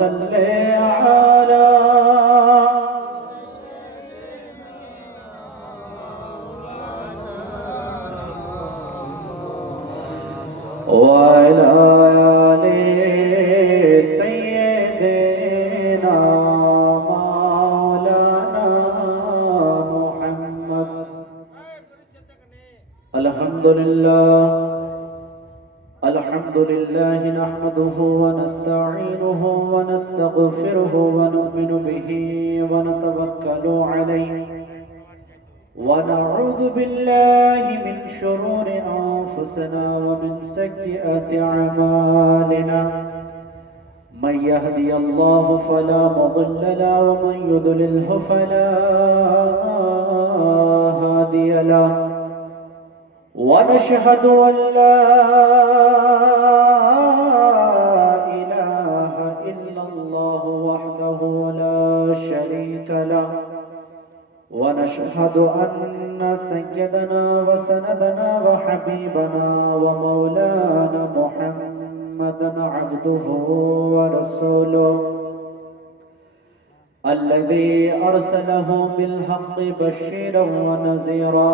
صل على وعلى آل سيدنا مولانا محمد. الحمد لله نحمده ونستعينه ونستغفره ونؤمن به ونتوكل عليه ونعوذ بالله من شرور أنفسنا ومن سيئات أعمالنا. من يهدي الله فلا مضل له ومن يضلله فلا هادي له. ونشهد أن لا إله إلا الله وحده لا شريك له. ونشهد أن سيدنا وسندنا وحبيبنا ومولانا محمدا عبده ورسوله الذي أرسله بالحق بشيرا ونذيرا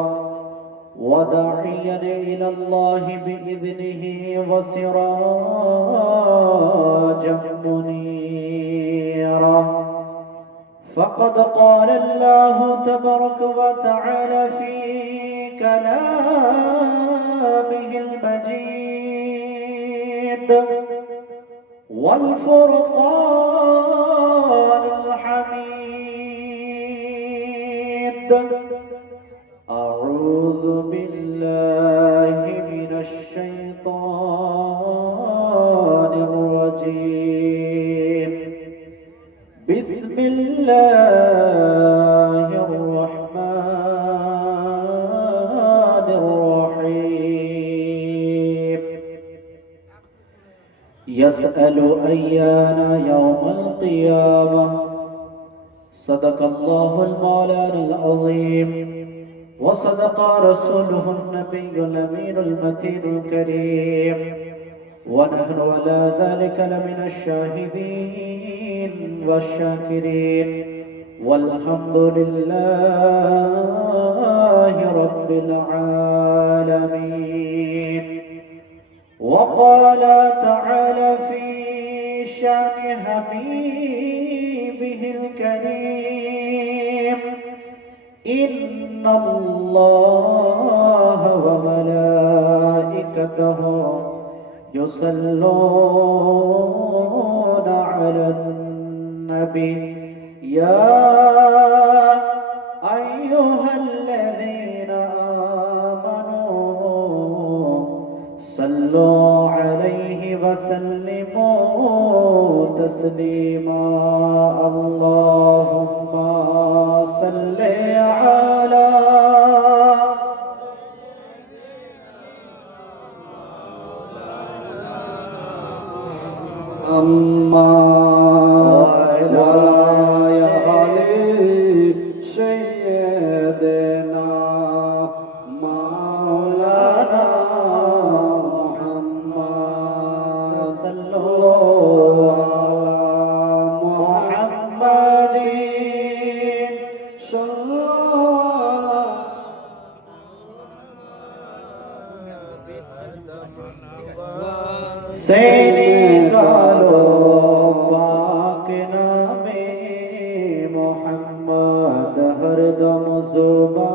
وداعيا إلى الله بإذنه وسراجا منيرا. فقد قال الله تبارك وتعالى في كلامه المجيد والفرقان الحميد: أعوذ بالله من الشيطان الرجيم. بسم الله الرحمن الرحيم. يسأل أيان يوم القيامة. صدق الله المولانا العظيم وصدق رسوله النبي الأمين المتين الكريم ونحن على ذلك لمن الشاهدين والشاكرين والحمد لله رب العالمين. وقال تعالى في شأن حبيبه الكريم: إن الله وملائكته يصلون على النبي يا أيها الذين آمنوا صلوا عليه وسلموا تسليما. اللهم صل على أما وعلى آل سيدنا مولانا محمد. صلوا على محمد सेनिकालो पाक नामे मोहम्मद हरदम जुबा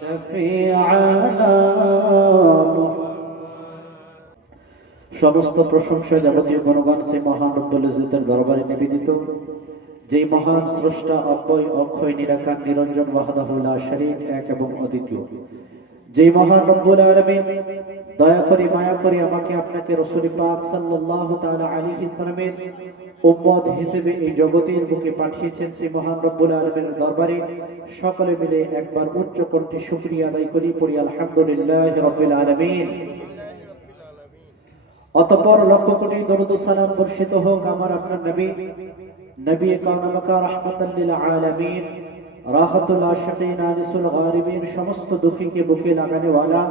शफीआना। সমস্ত প্রশংসা যাবতীয় গুণগান সে মহান রব্বুল ইজ্জতের দরবারে নিবেদিত, যেই মহান স্রষ্টা অব্যয় অক্ষয় নিরাকার নিরঞ্জন ওয়াহদাহু লা শারীক এক এবং অদ্বিতীয়, যেই মহান রব্বুল আলামিন দয়া করে মায়া করে আমাকে আপনাকে রাসূল পাক সাল্লাল্লাহু তাআলা আলাইহি সাল্লামের উম্মত হিসেবে এই জগতের বুকে পাঠিয়েছেন, সেই মহান রব্বুল আলামিনের দরবারে সকলে মিলে একবার উচ্চ কণ্ঠে শুকরিয়া আদায় করি, পড়ি আলহামদুলিল্লাহি রাব্বিল আলামিন। অতঃপর লক্ষ কোটি দরুদ ও সালাম বর্ষিত হোক আমার আপনার নবী নবী কাওনাকা রাহমাতাল লিল আলামিন, রাহাতুল আশিকিন আনিসুল গারিবিন, সমস্ত দুঃখীকে বুকে লাগানে ওয়ালা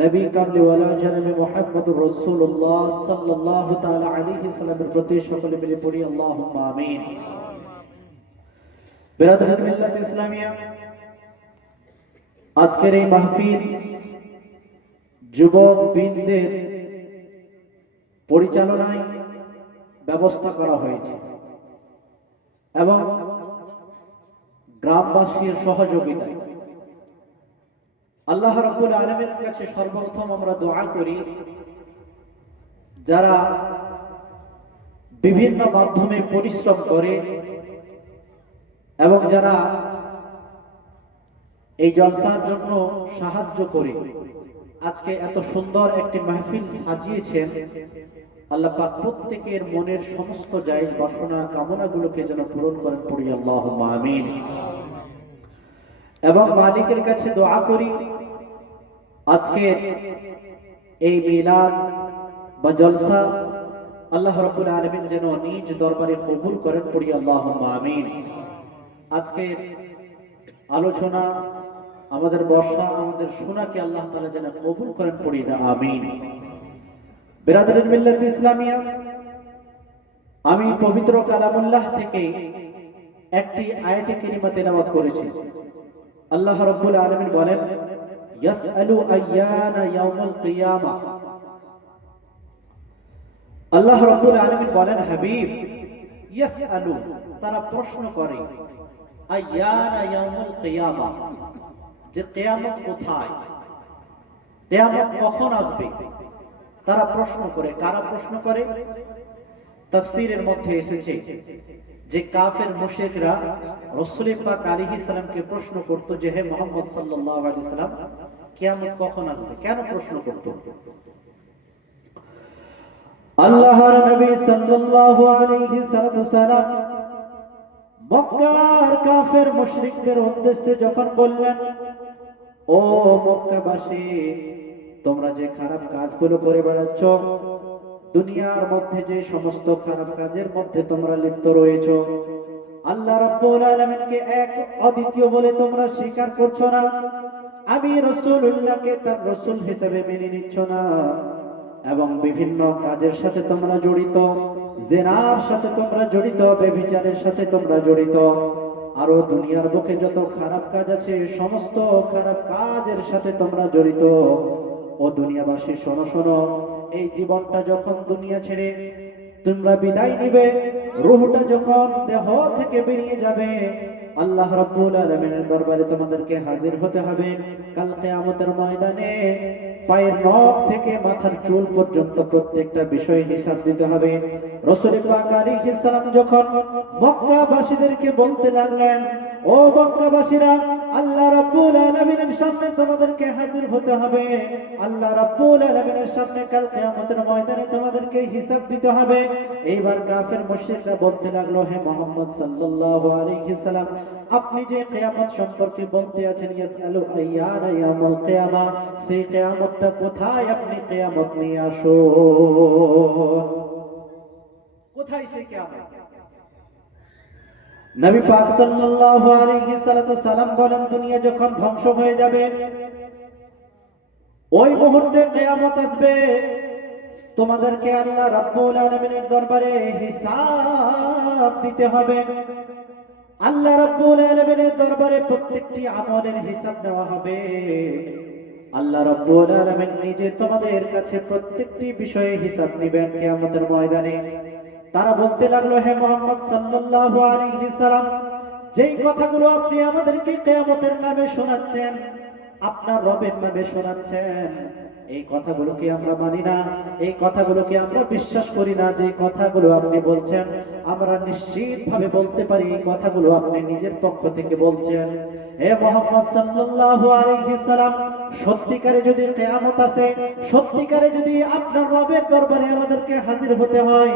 নবী কামলিওয়ালা জনাবে মুহাম্মদুর রাসূলুল্লাহ সাল্লাল্লাহু তাআলা আলাইহি সাল্লামের প্রতি সকলে মিলে পড়ি আল্লাহুম্মা আমিন। বিরাদরান মিল্লাত ইসলামিয়া, আজকের এই মাহফিল যুবক বৃন্দের পরিচালনায় ব্যবস্থা করা হয়েছে এবং গ্রামবাসীর সহযোগিতায়। আল্লাহ রাব্বুল আলামিনের কাছে সর্বপ্রথম আমরা দোয়া করি, যারা বিভিন্ন মাধ্যমে পরিশ্রম করে এবং যারা এই জলসার জন্য সাহায্য করে আজকে এত সুন্দর একটি মাহফিল সাজিয়েছেন, আল্লাহ পাক প্রত্যেকের মনের সমস্ত জায়েজ বাসনা কামনাগুলোকে যেন পূরণ করেন, পড়ি আল্লাহুম্মা আমিন। এবং মালিকের কাছে দোয়া করি, আজকে এই মিলাদ বা জলসা আল্লাহ রাব্বুল আলামিন যেন নিজ দরবারে কবুল করেন, পড়ি আল্লাহুম্মা আমিন। আজকে আলোচনা, আমাদের বর্ষা, আমাদের শোনাকে আল্লাহ তাআলা যেন কবুল করেন, পড়ি আমিন। বিরাদরান মিল্লাত ইসলামিয়া, আমি পবিত্র কালামুল্লাহ থেকে একটি আয়াতে কারিমা তেলাওয়াত করেছি। আল্লাহ রাব্বুল আলামিন বলেন, ইয়াসআলু আইয়ানা ইয়াউমুল কিয়ামাহ। আল্লাহ রাব্বুল আলামিন বলেন, হাবিব, ইয়াসআলু, তারা প্রশ্ন করে, আইয়ানা ইয়াউমুল কিয়ামাহ, যে কিয়ামত কোথায়, কিয়ামত কখন আসবে, তারা প্রশ্ন করে। কারা প্রশ্ন করে? তাফসীরের মধ্যে এসেছে যে কাফের মুশরিকরা রাসূল পাক আলাইহিস সালামকে প্রশ্ন করত যে, হে মুহাম্মদ সাল্লাল্লাহু আলাইহি সাল্লাম, কিয়ামত কখন আসবে? কেন প্রশ্ন করত? আল্লাহর নবী সাল্লাল্লাহু আলাইহি সাল্লাম মক্কার কাফের মুশরিকদের উদ্দেশ্যে যখন বললেন, ও মক্কাবাসী, তোমরা যে খারাপ কাজগুলো করে বেড়াচ্ছ, দুনিয়ার মধ্যে যে সমস্ত খারাপ কাজের মধ্যে তোমরা লিপ্ত রয়েছ, আল্লাহ রাব্বুল আলামিনকে এক অদ্বিতীয় বলে তোমরা স্বীকার করছো না, আমি রাসূলুল্লাহকে তার রাসূল হিসেবে মেনে নিচ্ছ না, এবং বিভিন্ন কাজের সাথে তোমরা জড়িত, জিনার সাথে তোমরা জড়িত, ব্যভিচারের সাথে তোমরা জড়িত, আরো দুনিয়ার বুকে যত খারাপ কাজ আছে সমস্ত খারাপ কাজের সাথে তোমরা জড়িত। ও দুনিয়াবাসী, শোনো শোনো, এই জীবনটা যখন দুনিয়া ছেড়ে তোমরা বিদায় নিবে, রূহটা যখন দেহ থেকে বেরিয়ে যাবে, আল্লাহ রাব্বুল আলামিনের দরবারে তোমাদেরকে হাজির হতে হবে। কাল কিয়ামতের ময়দানে পায়ের নখ থেকে মাথার চুল পর্যন্ত প্রত্যেকটা বিষয় হিসাব দিতে হবে। রাসূল পাক আলাইহিস সালাম যখন মক্কাবাসীদেরকে বলতে লাগলেন, ও মক্কাবাসীরা, আল্লাহ রাব্বুল আলামিনের সামনে তোমাদেরকে হাজির হতে হবে, আল্লাহ রাব্বুল আলামিনের সামনে কাল কিয়ামতের ময়দানে তোমাদেরকে হিসাব দিতে হবে। এইবার কাফের মুশরিকরা বলতে লাগলো, হে মুহাম্মদ সাল্লাল্লাহু আলাইহি সাল্লাম, আপনি যে কিয়ামত সম্পর্কে বলতে আছেন, ইয়াসআলু আইয়ানা ইয়াউমুল কিয়ামাহ, সেই কিয়ামতটা কোথায়? আপনি কিয়ামত নিয়ে আসুন। কোথায় সেই কিয়ামত? নবী পাক সাল্লাল্লাহু আলাইহি সাল্লাম বলেন, দুনিয়া যখন ধ্বংস হয়ে যাবে, ওই মুহূর্তে কিয়ামত আসবে, তোমাদেরকে আল্লাহ রাব্বুল আলামিনের দরবারে হিসাব দিতে হবে। আল্লাহ রাব্বুল আলামিনের দরবারে প্রত্যেকটি আমলের হিসাব নেওয়া হবে। আল্লাহ রাব্বুল আলামিন নিজে তোমাদের কাছে প্রত্যেকটি বিষয়ে হিসাব নেবেন কিয়ামতের ময়দানে। তারা বলতে লাগলো, হে মুহাম্মদ সাল্লাল্লাহু আলাইহি সাল্লাম, যেই কথাগুলো আপনি আমাদেরকে কিয়ামতের নামে শোনাচ্ছেন, আপনার রবের নামে শোনাচ্ছেন, এই কথাগুলোকে আমরা মানি না, এই কথাগুলোকে আমরা বিশ্বাস করি না। যে কথাগুলো আপনি বলছেন, আমরা নিশ্চিতভাবে বলতে পারি এই কথাগুলো আপনি নিজের পক্ষ থেকে বলছেন। হে মুহাম্মদ সাল্লাল্লাহু আলাইহি সাল্লাম, সত্যিকারে যদি কিয়ামত আসে, সত্যিকারে যদি আপনার রবের দরবারে আমাদেরকে হাজির হতে হয়,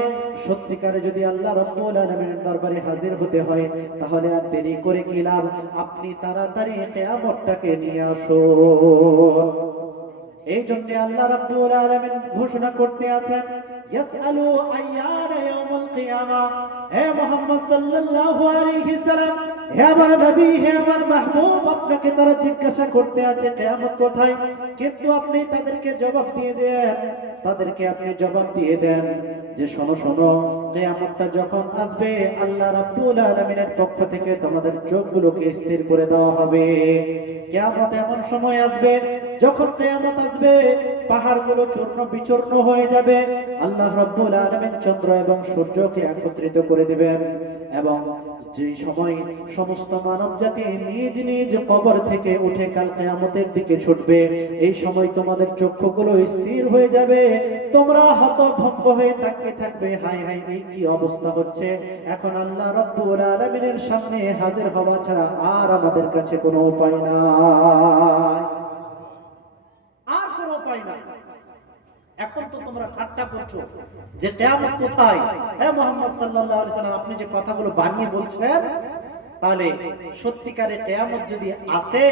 সত্যিকারে যদি আল্লাহ রাব্বুল আলামিনের দরবারে হাজির হতে হয়, তাহলে আর দেরি করে কি লাভ? আপনি তাড়াতাড়ি কিয়ামতটাকে নিয়ে আসুন। এই জন্য আল্লাহ রাব্বুল আলামিন ঘোষণা করতে আছেন, ইয়াসআলু আইয়ানা ইয়াউমুল কিয়ামাহ। হে মুহাম্মদ সাল্লাল্লাহু আলাইহি সাল্লাম, হে আমার নবী, হে আমার মাহবুব, আপনাকে তারা জিজ্ঞাসা করতে আছে কিয়ামত কোথায়, কিন্তু আপনি তাদেরকে জবাব দিয়ে দেন, তাদেরকে আপনি জবাব দিয়ে দেন যে শোনো শোনো, কিয়ামতটা যখন আসবে আল্লাহ রাব্বুল আলামিনের পক্ষ থেকে তোমাদের চোখগুলোকে স্থির করে দেওয়া হবে। কিয়ামত এমন সময় আসবে, যখন কিয়ামত আসবে পাহাড়গুলো চূর্ণ বিচূর্ণ হয়ে যাবে, আল্লাহ রাব্বুল আলামিন চন্দ্র এবং সূর্যকে একত্রিত করে দিবেন, এবং যে সময় সমস্ত মানব জাতি নিজ নিজ কবর থেকে উঠে কাল কিয়ামতের দিকে ছুটবে, এই সময় তোমাদের চক্ষুগুলো স্থির হয়ে যাবে, তোমরা হতভম্ব হয়ে তাকিয়ে থাকবে, হায় হায় এই কি অবস্থা হচ্ছে। এখন আল্লাহ রাব্বুল আলামিনের সামনে হাজির হওয়া ছাড়া আর আমাদের কাছে কোনো উপায় নাই, আর কোনো উপায় নাই। এখন তো তোমরা ঠাট্টা করছো যে কিয়ামত কোথায়। হ্যাঁ মুহাম্মদ সাল্লাল্লাহু আলাইহি সাল্লাম, আপনি যে কথাগুলো বানিয়ে বলছেন, তাহলে সত্যিকারে কিয়ামত যদি আসে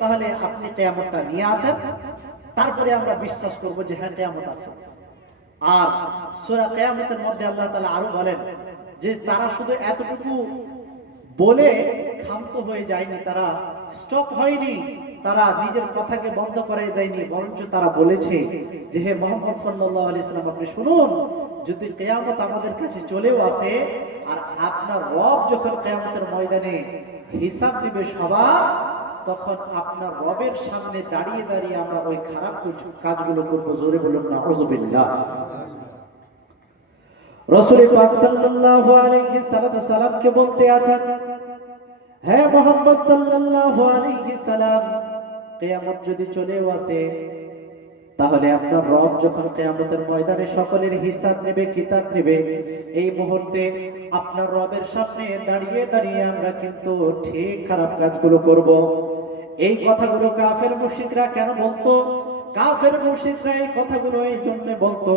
তাহলে আপনি কিয়ামতটা নিয়ে আসেন, তারপরে আমরা বিশ্বাস করব যে হ্যাঁ কিয়ামত আছে। আর সূরা কিয়ামতের মধ্যে আল্লাহ তাআলা আরো বলেন যে তারা শুধু এতটুকু বলে ক্ষান্ত হয়ে যায়নি, তারা স্টপ হয়নি, তারা নিজের কথাকে বন্ধ করে দেয়নি, বরঞ্চ তারা বলেছে যে হে মুহাম্মদ সাল্লাল্লাহু আলাইহি সাল্লাম, আপনি শুনুন, যদি কিয়ামত আমাদের কাছে চলেও আসে আর আপনার রব যখন কিয়ামতের ময়দানে হিসাব দিবে সবার, তখন আপনার রবের সামনে দাঁড়িয়ে দাঁড়িয়ে আমরা ওই খারাপ কাজগুলো করব। জোরে বলুন নাউযুবিল্লাহ। রাসূল পাক সাল্লাল্লাহু আলাইহি সাল্লামকে বলতে আছেন, হে মুহাম্মদ সাল্লাল্লাহু আলাইহি সাল্লাম, কিয়ামত যদি চলেও আসে তাহলে আপনার রব যখন কিয়ামতের ময়দানে সকলের হিসাব নেবে, কিতাব নেবে, এই মুহূর্তে আপনার রবের সামনে দাঁড়িয়ে দাঁড়িয়ে আমরা কিন্তু ঠিক খারাপ কাজগুলো করব। এই কথাগুলো কাফের মুশরিকরা কেন বলতো? কাফের মুশরিকরা এই কথাগুলো এই জন্য বলতো,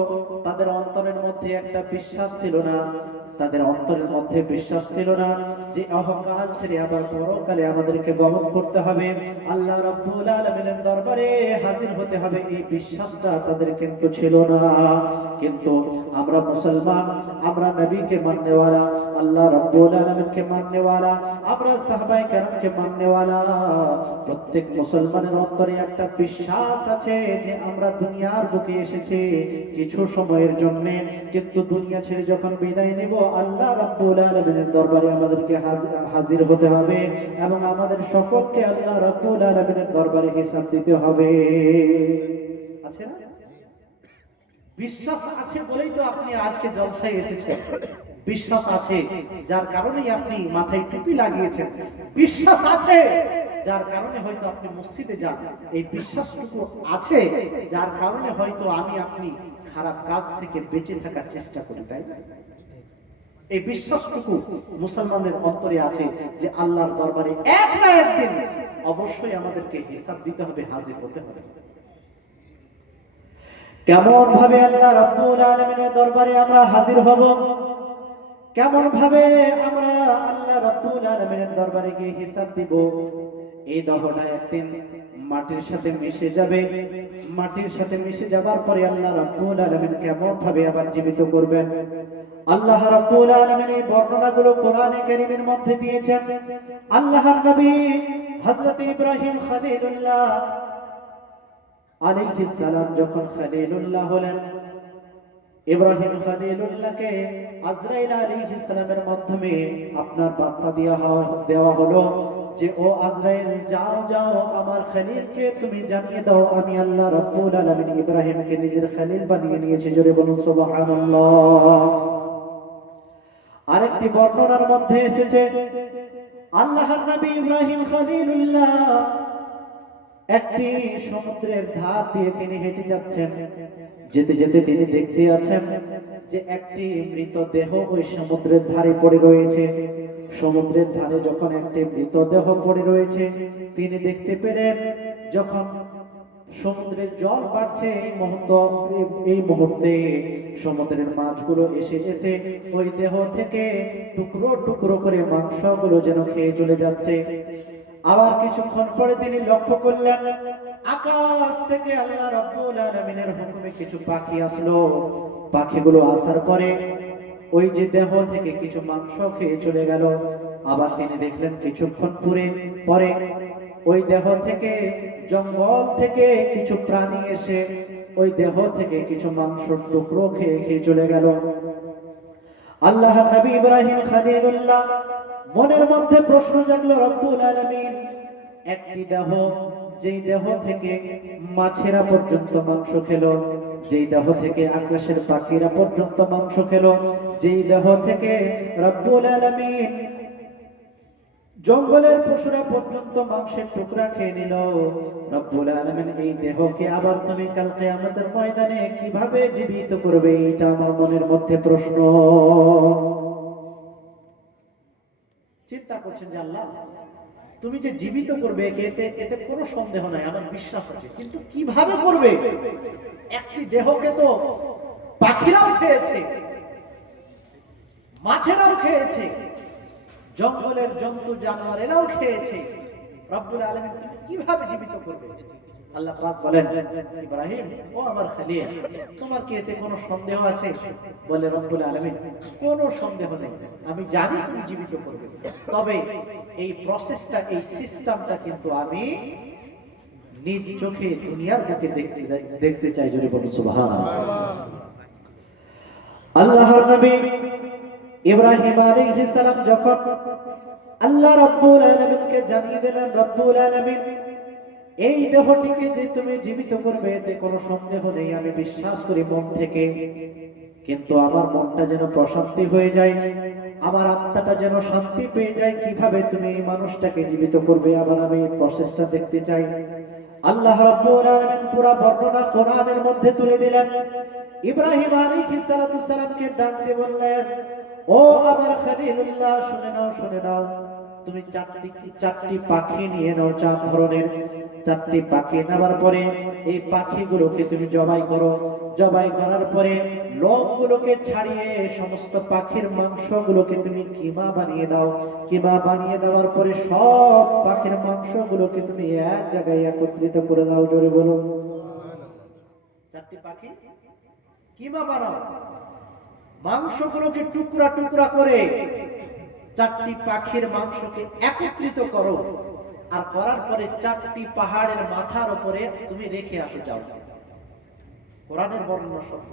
তাদের অন্তরের মধ্যে একটা বিশ্বাস ছিল না, তাদের অন্তরের মধ্যে বিশ্বাস ছিল না যে অহংকার ছেড়ে আবার পরকালে আমাদেরকে গমন করতে হবে, আল্লাহ রাব্বুল আলামিনের দরবারে হাজির হতে হবে, এই বিশ্বাসটা তাদের কিন্তু ছিল না। কিন্তু আমরা মুসলমান, আমরা নবীকে মাননেওয়ালা, আল্লাহ রাব্বুল আলামিনকে মাননেওয়ালা, আমরা সাহাবায়ে কেরামকে মাননেওয়ালা, প্রত্যেক মুসলমানের অন্তরে একটা বিশ্বাস আছে যে আমরা দুনিয়ার বুকে এসেছি কিছু সময়ের জন্য, কিন্তু দুনিয়া ছেড়ে যখন বিদায় নেব আল্লাহ রাব্বুল আলামিনের দরবারে আমাদেরকে হাজির হতে হবে, এবং আমাদের সকলকে আল্লাহ রাব্বুল আলামিনের দরবারে হিসাব দিতে হবে। আছে না? বিশ্বাস আছে বলেই তো আপনি আজকে জলসায় এসেছেন, বিশ্বাস আছে যার কারণেই আপনি মাথায় টুপি লাগিয়েছেন, বিশ্বাস আছে যার কারণে হয়তো আপনি মসজিদে যান, এই বিশ্বাসটুকু আছে যার কারণে হয়তো আমি আপনি খারাপ কাজ থেকে বেঁচে থাকার চেষ্টা করি, তাই না? এই বিশ্বাসটুকু মুসলমানের অন্তরে আছে যে আল্লাহর দরবারে এক না একদিন অবশ্যই আমাদেরকে হিসাব দিতে হবে, হাজির হতে হবে। কেমন ভাবে আল্লাহ রাব্বুল আলামিনের দরবারে আমরা হাজির হব, কেমন ভাবে আমরা আল্লাহ রাব্বুল আলামিনের দরবারে গিয়ে হিসাব দিব, এই দেহটা একদিন মাটির সাথে মিশে যাবে, মাটির সাথে মিশে যাবার পরে আল্লাহ রাব্বুল আলামিন কেমন ভাবে আবার জীবিত করবেন, আল্লাহ রাব্বুল আলামিন এই বর্ণনাগুলো কোরআনে কারীমের মধ্যে দিয়েছেন। আল্লাহর নবী হযরত ইব্রাহিম খলিলুল্লাহ আলাইহিস সালাম যখন খলিলুল্লাহ হলেন, ইব্রাহিম খলিলুল্লাহকে আজরাইল আলাইহিস সালামের মাধ্যমে আপনার বার্তা দেওয়া হলো যে ও আজরাইল, যাও যাও আমার খলিলকে তুমি জানিয়ে দাও আমি আল্লাহ রাব্বুল আলামিন ইব্রাহিমকে নিজের খলিল বানিয়ে নিয়েছি। জোরে বলুন সুবহানাল্লাহ। আরেকটি বর্ণনার মধ্যে এসেছে আল্লাহর নবী ইব্রাহিম খলিলুল্লাহ একটি সমুদ্রের ধার দিয়ে তিনি হেঁটে যাচ্ছেন, যেতে যেতে তিনি দেখতে আছেন যে একটি মৃতদেহ ওই সমুদ্রের ধারে পড়ে রয়েছে। সমুদ্রের ধারে যখন একটি মৃতদেহ পড়ে রয়েছে তিনি দেখতে পেলেন, যখন সমুদ্রের জল বাড়ছে এই মুহূর্তে সমুদ্রের মাছগুলো এসে এসে ওই দেহ থেকে টুকরো টুকরো করে মাংসগুলো যেন খেয়ে চলে যাচ্ছে। আবার কিছুক্ষণ পরে তিনি লক্ষ্য করলেন আকাশ থেকে আল্লাহ রাব্বুল আলামিনের হুকুমে কিছু পাখি আসলো। পাখিগুলো আসার পরে ওই যে দেহ থেকে কিছু মাংস খেয়ে চলে গেল। আবার তিনি দেখলেন কিছুক্ষণ পরে ওই দেহ থেকে, জঙ্গল থেকে কিছু প্রাণী এসে ওই দেহ থেকে কিছু মাংসের টুকরো খেয়ে খেয়ে চলে গেল। আল্লাহর নবী ইব্রাহিম খলিলুল্লাহ মনের মধ্যে প্রশ্ন জাগলো, রব্বুল আলামিন, একটি দেহ, যেই দেহ থেকে মাছেরা পর্যন্ত মাংস খেলো, যেই দেহ থেকে আকাশের পাখিরা পর্যন্ত মাংস খেলো, যেই দেহ থেকে রব্বুল আলামিন জঙ্গলের পশুরা পর্যন্ত মাংসের টুকরা খেয়ে নিল, রব্বুল আলামিন এই দেহকে আবার তুমি কাল কিয়ামতের ময়দানে কিভাবে জীবিত করবে? এটা আমার মনের মধ্যে প্রশ্ন। চিন্তা করছেন যে আল্লাহ তুমি যে জীবিত করবে এতে কোনো সন্দেহ নাই, আমার বিশ্বাস আছে, কিন্তু কিভাবে করবে? একটি দেহকে তো পাখিরাও খেয়েছে, মাছেরাও খেয়েছে, জঙ্গলের জন্তু জানোয়ারেরাও খেয়েছে, রব্বুল আলামিন তুমি কিভাবে জীবিত করবে? আল্লাহ পাক বলেন, ইব্রাহিম ও আমার খলিল, তোমার কি এতে কোনো সন্দেহ আছে? বলে রব্বুল আলামিন, কোনো সন্দেহ নেই, আমি জানি তুমি জীবিত করবে, তবে এই প্রসেসটা, এই সিস্টেমটা কিন্তু আমি নিজ চোখে দুনিয়ার বুকে দেখতে চাই। জোরে বলুন সুবহানাল্লাহ। আল্লাহর নবী ইব্রাহিম আলাইহিস সালাম যখন আল্লাহ রাব্বুল আলামিনকে জানিয়ে দিলেন, রব্বুল আলামিন এই দেহটিকে যে তুমি জীবিত করবে এতে কোনো সন্দেহ নেই, আমি বিশ্বাস করি মন থেকে, কিন্তু আমার মনটা যেন প্রশান্তি হয়ে যায়, আমার আত্মাটা যেন শান্তি পেয়ে যায়, কিভাবে তুমি এই মানুষটাকে জীবিত করবে, আবার আমি এই প্রসেসটা দেখতে চাই। আল্লাহ রাব্বুল আলামিন পুরো বর্ণনা কোরআনের মধ্যে তুলে দিলেন। ইব্রাহিম আলাইহিস সালামকে ডাক দিয়ে বললেন, ও আমার খলিলুল্লাহ, শুনে নাও, শুনে নাও, তুমি চারটি পাখি নিয়ে নাও, 4 ধরনের 4টি পাখি নেওয়ার পরে এই পাখিগুলোকে তুমি জবাই করো, জবাই করার পরে লোমগুলোকে ছাড়িয়ে সমস্ত পাখির মাংসগুলোকে তুমি কিমা বানিয়ে দাও, কিমা বানিয়ে দেওয়ার পরে সব পাখির মাংসগুলোকে তুমি এক জায়গায় একত্রিত করে দাও। জোরে বলুন, 4টি পাখি কিমা বানাও, মাংসগুলোকে টুকরা টুকরা করে 4টি পাখির মাংসকে একত্রিত করো, আর করার পরে 4টি পাহাড়ের মাথার উপরে তুমি রেখে আসো। যাও, কোরআনের বর্ণনা শব্দ,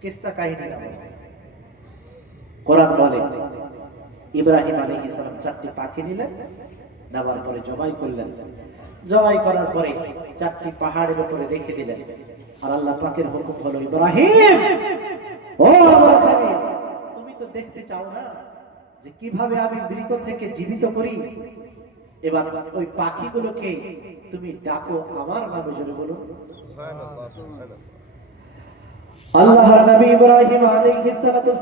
কিসসা কাহিনী না, কোরআন বলে ইব্রাহিম আলাইহিস সালাম 4টি পাখি নিলেন, নেওয়ার পরে জবাই করলেন, জবাই করার পরে 4টি পাহাড়ের উপরে রেখে দিলেন, আর আল্লাহ পাকের হুকুম হলো, ইব্রাহিম ও আমার খলিল, তুমি তো দেখতে চাও না যে কিভাবে আমি মৃত থেকে জীবিত করি, এবার ওই পাখিগুলোকে তুমি ডাকো আমার নামে। জোরে বলুন সুবহানাল্লাহ, সুবহানাল্লাহ। আল্লাহর নবী ইব্রাহিম আলাইহিস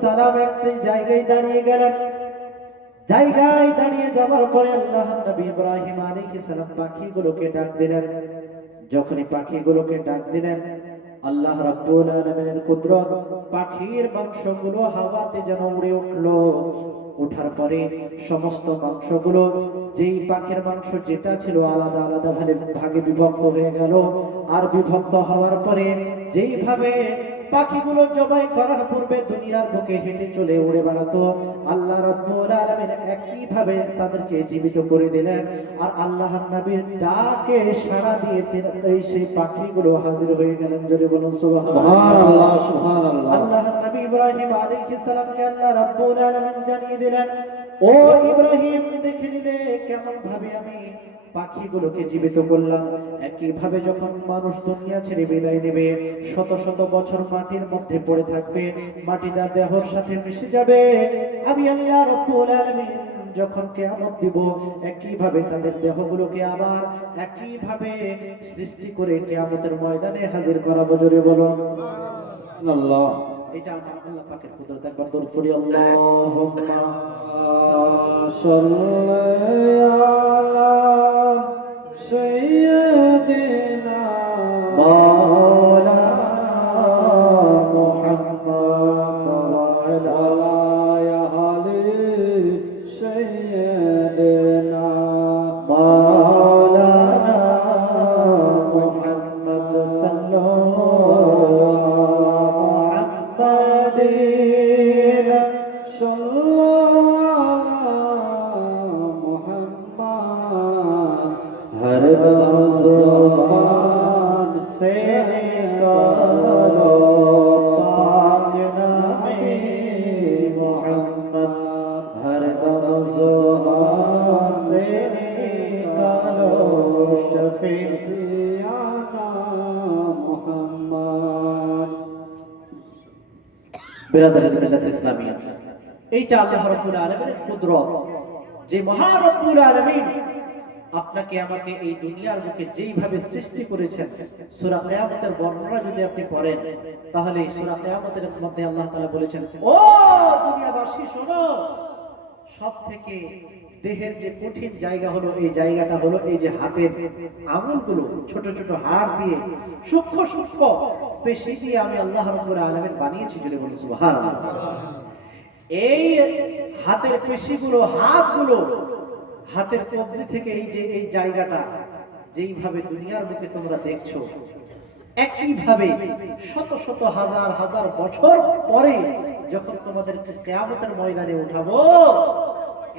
সালাম একটি জায়গায় দাঁড়িয়ে গেলেন, জায়গায় দাঁড়িয়ে যাওয়ার পরে আল্লাহর নবী ইব্রাহিম আলাইহিস সালাম পাখিগুলোকে ডাক দিলেন। যখনই পাখিগুলোকে ডাক দিলেন, আল্লাহ রাব্বুল আলামিনের কুদরত, পাখির মাংসগুলো হাওয়াতে যেন উড়ে উঠলো। উঠার পরে সমস্ত মাংসগুলো, যেই পাখির মাংস যেটা ছিল আলাদা আলাদা ভাগে বিভক্ত হয়ে গেল, আর বিভক্ত হওয়ার পরে যেইভাবে পাখিগুলো জবাই করার পূর্বে দুনিয়ার বুকে হেঁটে চলে উড়ে বেড়াতো, আল্লাহ রাব্বুল আলামিন একই ভাবে তাদেরকে জীবিত করে দিলেন, আর আল্লাহর নবীর ডাকে সাড়া দিয়ে সেই পাখিগুলো হাজির হয়ে গেলেন। জোরে বলুন সুবহানাল্লাহ, সুবহানাল্লাহ। আল্লাহর নবী ইব্রাহিম আলাইহিস সালামকে আল্লাহ রাব্বুল আলামিন জানিয়ে দিলেন, ও ইব্রাহিম, দেখে নিলে কেমন ভাবে আমি পাখিগুলোকে জীবিত করলাম। একই ভাবে যখন মানুষ দুনিয়া ছেড়ে বিদায় নেবে, শত শত বছর মাটির মধ্যে পড়ে থাকবে, মাটিটা দেহের সাথে মিশে যাবে, আমি আল্লাহ রাব্বুল আলামিন যখন কিয়ামত দিব, একই ভাবে তাদের দেহগুলোকে আবার একই ভাবে সৃষ্টি করে কিয়ামতের ময়দানে হাজির করাবো। জোরে বলুন সুবহানাল্লাহ। এটা আমার আল্লাহ পাকের কুদরত। একবার দরুদ পড়ি, আল্লাহুম্মা সাল্লি আলা সাইয়্যিদিনা মাওলানা মুহাম্মদ ওয়া আলা আলি সাইয়্যিদিনা মাওলানা মুহাম্মদ সাল্লাল্লাহু বিরাদরি মিল্লাত ইসলামিয়া। এইটা আল্লাহ রাব্বুল আলামিনের কুদরত, যে মহান রব্বুল আলামিন আপনাকে আমাকে এই দুনিয়ার বুকে যেইভাবে সৃষ্টি করেছেন। সূরা কিয়ামতের বর্ণনা যদি আপনি পড়েন, তাহলে সূরা কিয়ামতের মধ্যে আল্লাহ তাআলা বলেছেন, ও দুনিয়াবাসী শোনো, সবথেকে দেহের যে কঠিন জায়গা হলো এই জায়গাটা হলো এই যে হাতের আঙুলগুলো, ছোট ছোট হাড় দিয়ে সূক্ষ্ম সূক্ষ্ম পেশি দিয়ে আমি আল্লাহ রাব্বুল আলামিন বানিয়েছি। যদি বলি সুবহানাল্লাহ। এই হাতের পেশিগুলো, হাতগুলো, হাতের কবজি থেকে এই যে এই জায়গাটা যেইভাবে দুনিয়ার বুকে তোমরা দেখছো, একইভাবে শত শত হাজার হাজার বছর পরে যখন তোমাদেরকে কিয়ামতের ময়দানে উঠাবো,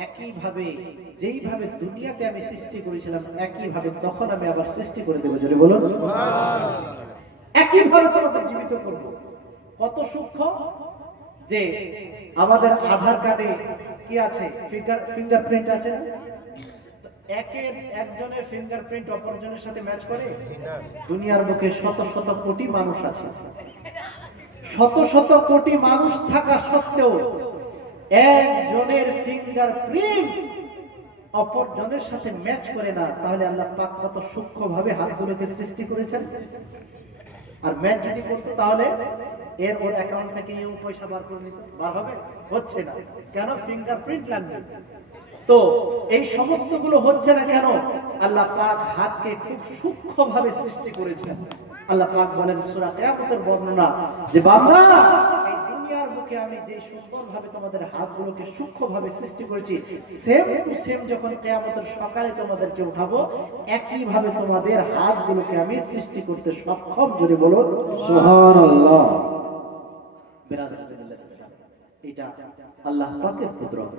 একইভাবে যেইভাবে দুনিয়াতে আমি সৃষ্টি করেছিলাম একইভাবে তখন আমি আবার সৃষ্টি করে দেবো। জোরে বলুন সুবহানাল্লাহ। একইভাবে তোমাদের জীবিত করব। কত সূক্ষ্ম যে আমাদের আধার কার্ডে কি আছে, ফিঙ্গারপ্রিন্ট আছে না? একজনের ফিঙ্গারপ্রিন্ট অপরজনের সাথে ম্যাচ করে? দুনিয়ার বুকে শত শত কোটি মানুষ আছে, শত শত কোটি মানুষ থাকা সত্ত্বেও একজনের ফিঙ্গারপ্রিন্ট অপরজনের সাথে ম্যাচ করে না। তাহলে আল্লাহ পাক কত সূক্ষ্মভাবে হাতগুলোকে সৃষ্টি করেছেন। আর ম্যাচ যদি করতো তাহলে ওর অ্যাকাউন্ট থেকে পয়সা বার করে নিত, বার হবে? হচ্ছে না কেন? ফিঙ্গারপ্রিন্ট লাগবে। তো এই সমস্ত গুলো হচ্ছে না কেন? আল্লাহ পাক হাতকে খুব সূক্ষ্মভাবে সৃষ্টি করেছেন। আল্লাহ পাক বলেন সূরা কিয়ামতের বর্ণনা, যে বান্দা, এই দুনিয়ার বুকে আমি যে সুন্দরভাবে তোমাদের হাতগুলোকে সূক্ষ্মভাবে সৃষ্টি করেছি, সেম টু সেম যখন কিয়ামতের সকালে তোমাদেরকে উঠাবো, একই ভাবে তোমাদের হাতগুলোকে আমি সৃষ্টি করতে সক্ষম। যদি বলো সুবহানাল্লাহ। এটা আল্লাহ পাকের কুদরত,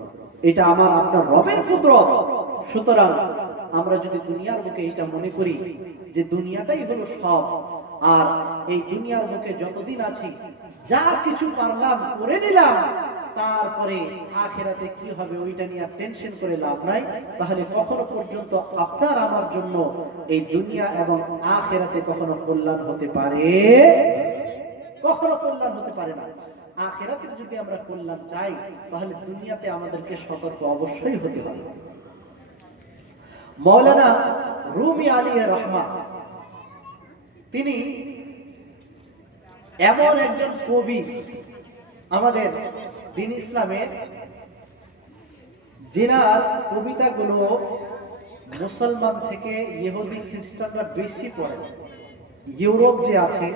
এটা আমার আপনার রবের কুদরত। সুতরাং আমরা যদি দুনিয়ার বুকে এটা মনে করি যে দুনিয়াটাই হলো সব, আর এই দুনিয়ার বুকে যতদিন আছি যা কিছু পারলাম করে নিলাম, তারপরে আখিরাতে কি হবে ওইটা নিয়ে টেনশন করে লাভ নাই, তাহলে কখনো পর্যন্ত আপনার আমার জন্য এই দুনিয়া এবং আখিরাতে কখনো কল্যাণ হতে পারে, কখনো কল্যাণ হতে পারে না। আখিরাতে যদি আমরা কল্যাণ চাই, তাহলে দুনিয়াতে আমাদেরকে সতর্ক অবশ্যই হতে হবে। মাওলানা রুমি আলাইহির রহমান, তিনি এমন একজন কবি আমাদের দ্বীন ইসলামের, যিনার কবিতাগুলো মুসলমান থেকে ইহুদি খ্রিস্টানরা বেশি পড়ে। ইউরোপ যে আছে,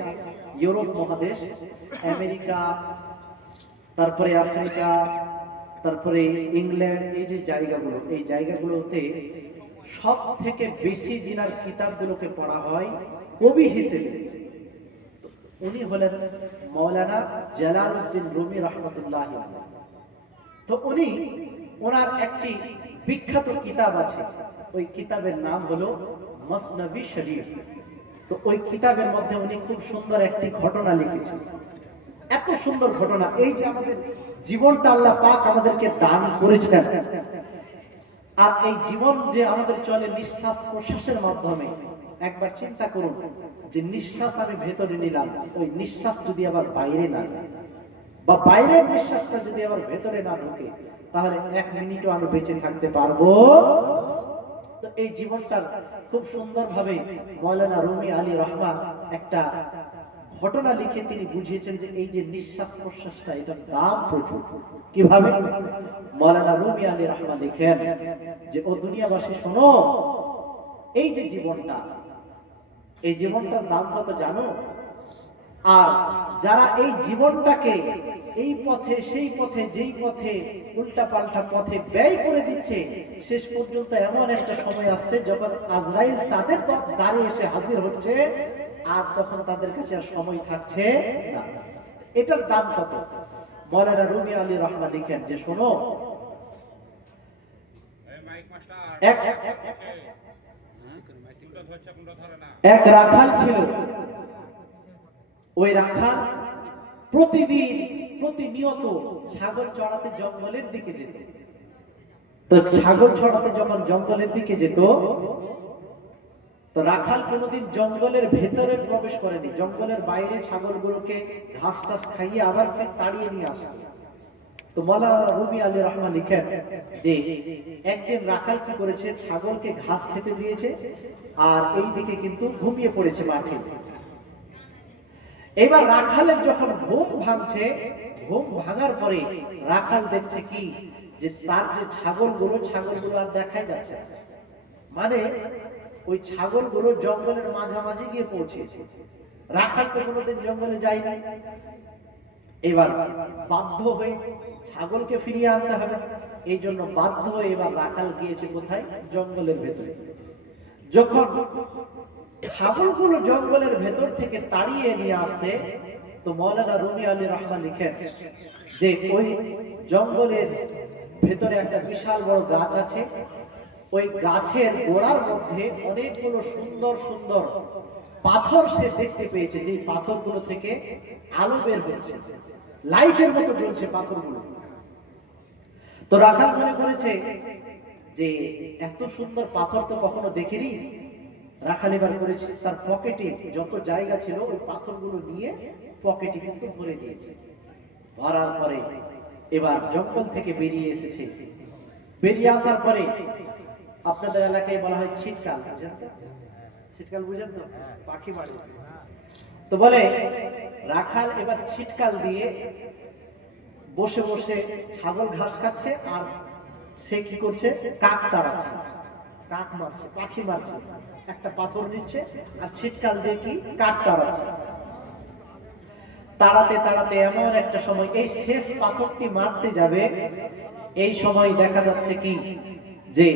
ইউরোপ মহাদেশ, আমেরিকা, তারপরে আফ্রিকা, তারপরে ইংল্যান্ড, এই যে জায়গাগুলো, এই জায়গাগুলোতে সব থেকে বেশি যিনার কিতাবগুলোকে পড়া হয় কবি হিসেবে, উনি হলেন মাওলানা জালালউদ্দিন রুমি রাহমাতুল্লাহ আলাইহি। তো উনি, ওনার একটি বিখ্যাত কিতাব আছে, ওই কিতাবের নাম হলো মসনবী শরীফ। তো ওই কিতাবের মধ্যে উনি খুব সুন্দর একটি ঘটনা লিখেছেন। এত সুন্দর ঘটনা, এই যে আমাদের জীবনটা আল্লাহ পাক আমাদেরকে দান করেছেন, আর এই জীবন যে আমাদের চলে নিঃশ্বাস প্রশ্বাসের মাধ্যমে। একবার চিন্তা করুন যে নিঃশ্বাস আমি ভেতরে নিলাম, ওই নিঃশ্বাস যদি আবার বাইরে না যায়, বা বাইরের নিঃশ্বাসটা যদি আবার ভেতরে না ঢোকে, তাহলে এক মিনিটও আমি বেঁচে থাকতে পারবো? তো এই জীবনটার খুব সুন্দরভাবে মাওলানা রুমি আলী রহমান একটা ঘটনা লিখে তিনি বুঝিয়েছেন যে এই যে নিঃশ্বাস প্রশ্বাসটা, এটার দাম প্রচুর। কিভাবে? মাওলানা রুমি আলী রহমান লিখেন যে, ও দুনিয়াবাসী শোনো, এই যে জীবনটা, এই জীবনটার দাম কত জানো? আর যারা এই জীবনটাকে এই পথে সেই পথে, যেই পথে উল্টা পাল্টা পথে ব্যয় করে দিচ্ছে, শেষ পর্যন্ত এমন একটা সময় আসছে যখন আজরাইল তাদের দ্বারে এসে হাজির হচ্ছে, আর তখন তাদের কাছে আর সময় থাকছে না। এটার দাম কত? মাওলানা রুমি আলী রহমান লিখেন যে, শোনো, এক রাখাল ছিল। ওই রাখাল প্রতিদিন প্রতিনিয়ত ছাগল চড়াতে জঙ্গলের দিকে যেত। তো ছাগল চড়াতে যখন জঙ্গলের দিকে যেত, তো রাখাল কোনোদিন জঙ্গলের ভেতরে প্রবেশ করেনি, জঙ্গলের বাইরে ছাগলগুলোকে ঘাস টাস খাইয়ে আবার তাড়িয়ে নিয়ে আসতো। তো মাওলানা রুমি আলী রহমান লিখেন যে একদিন রাখাল কি করেছে, ছাগলকে ঘাস খেতে দিয়েছে আর এই দিকে কিন্তু ঘুমিয়ে পড়েছে মাঠে। এবার রাখালের যখন ঘুম ভাঙছে, ঘুম ভাঙার পরে রাখাল দেখছে কি যে তার যে ছাগলগুলো আর দেখাই যাচ্ছে, মানে ওই ছাগলগুলো জঙ্গলের মাঝামাঝি গিয়ে পৌঁছেছে। রাখাল তো কোনোদিন জঙ্গলে যায়নি, এবার বাধ্য হয়ে ছাগলকে ফিরিয়ে আনতে হবে, এই জন্য বাধ্য হয়ে এবার রাখাল গিয়েছে কোথায়, জঙ্গলের ভেতরে। যখন ছাগলগুলো জঙ্গলের ভেতর থেকে তাড়িয়ে নিয়ে আসে, তো মাওলানা রুমি আলী রহমান লিখেন যে ওই জঙ্গলের ভেতরে একটা বিশাল বড় গাছ আছে, ওই গাছের গোড়ার মধ্যে অনেকগুলো সুন্দর সুন্দর পাথর সে দেখতে পেয়েছে, যে পাথরগুলো থেকে আলো বের হচ্ছে, লাইটের মতো জ্বলছে পাথরগুলো। তো রাখাল মনে করেছে যে এত সুন্দর পাথর তো কখনো দেখিনি। রাখাল এবার করেছে তার পকেটে যত জায়গা ছিল ওই পাথরগুলো নিয়ে পকেটে কিন্তু ভরে নিয়েছে। ভরার পরে এবার জঙ্গল থেকে বেরিয়ে এসেছে। বেরিয়ে আসার পরে আপনাদের এলাকায় বলা হয় ছিটকাল, বুঝেন তো? ছিটকাল বুঝেন তো? পাখি বাড়ি। তো বলে রাখাল এবার ছিটকাল দিয়ে বসে বসে ছাগল ঘাস খাচ্ছে আর সে কি করছে, কাক তাড়াচ্ছে, কাক মারছে, পাখি মারছে, একটা পাথর নিচ্ছে আর ছিটকাল দিয়ে কি কাক তাড়াচ্ছে। তাড়াতে তাড়াতে এমন একটা সময় এই শেষ পাথরটি মারতে যাবে, এই সময় দেখা যাচ্ছে কি যে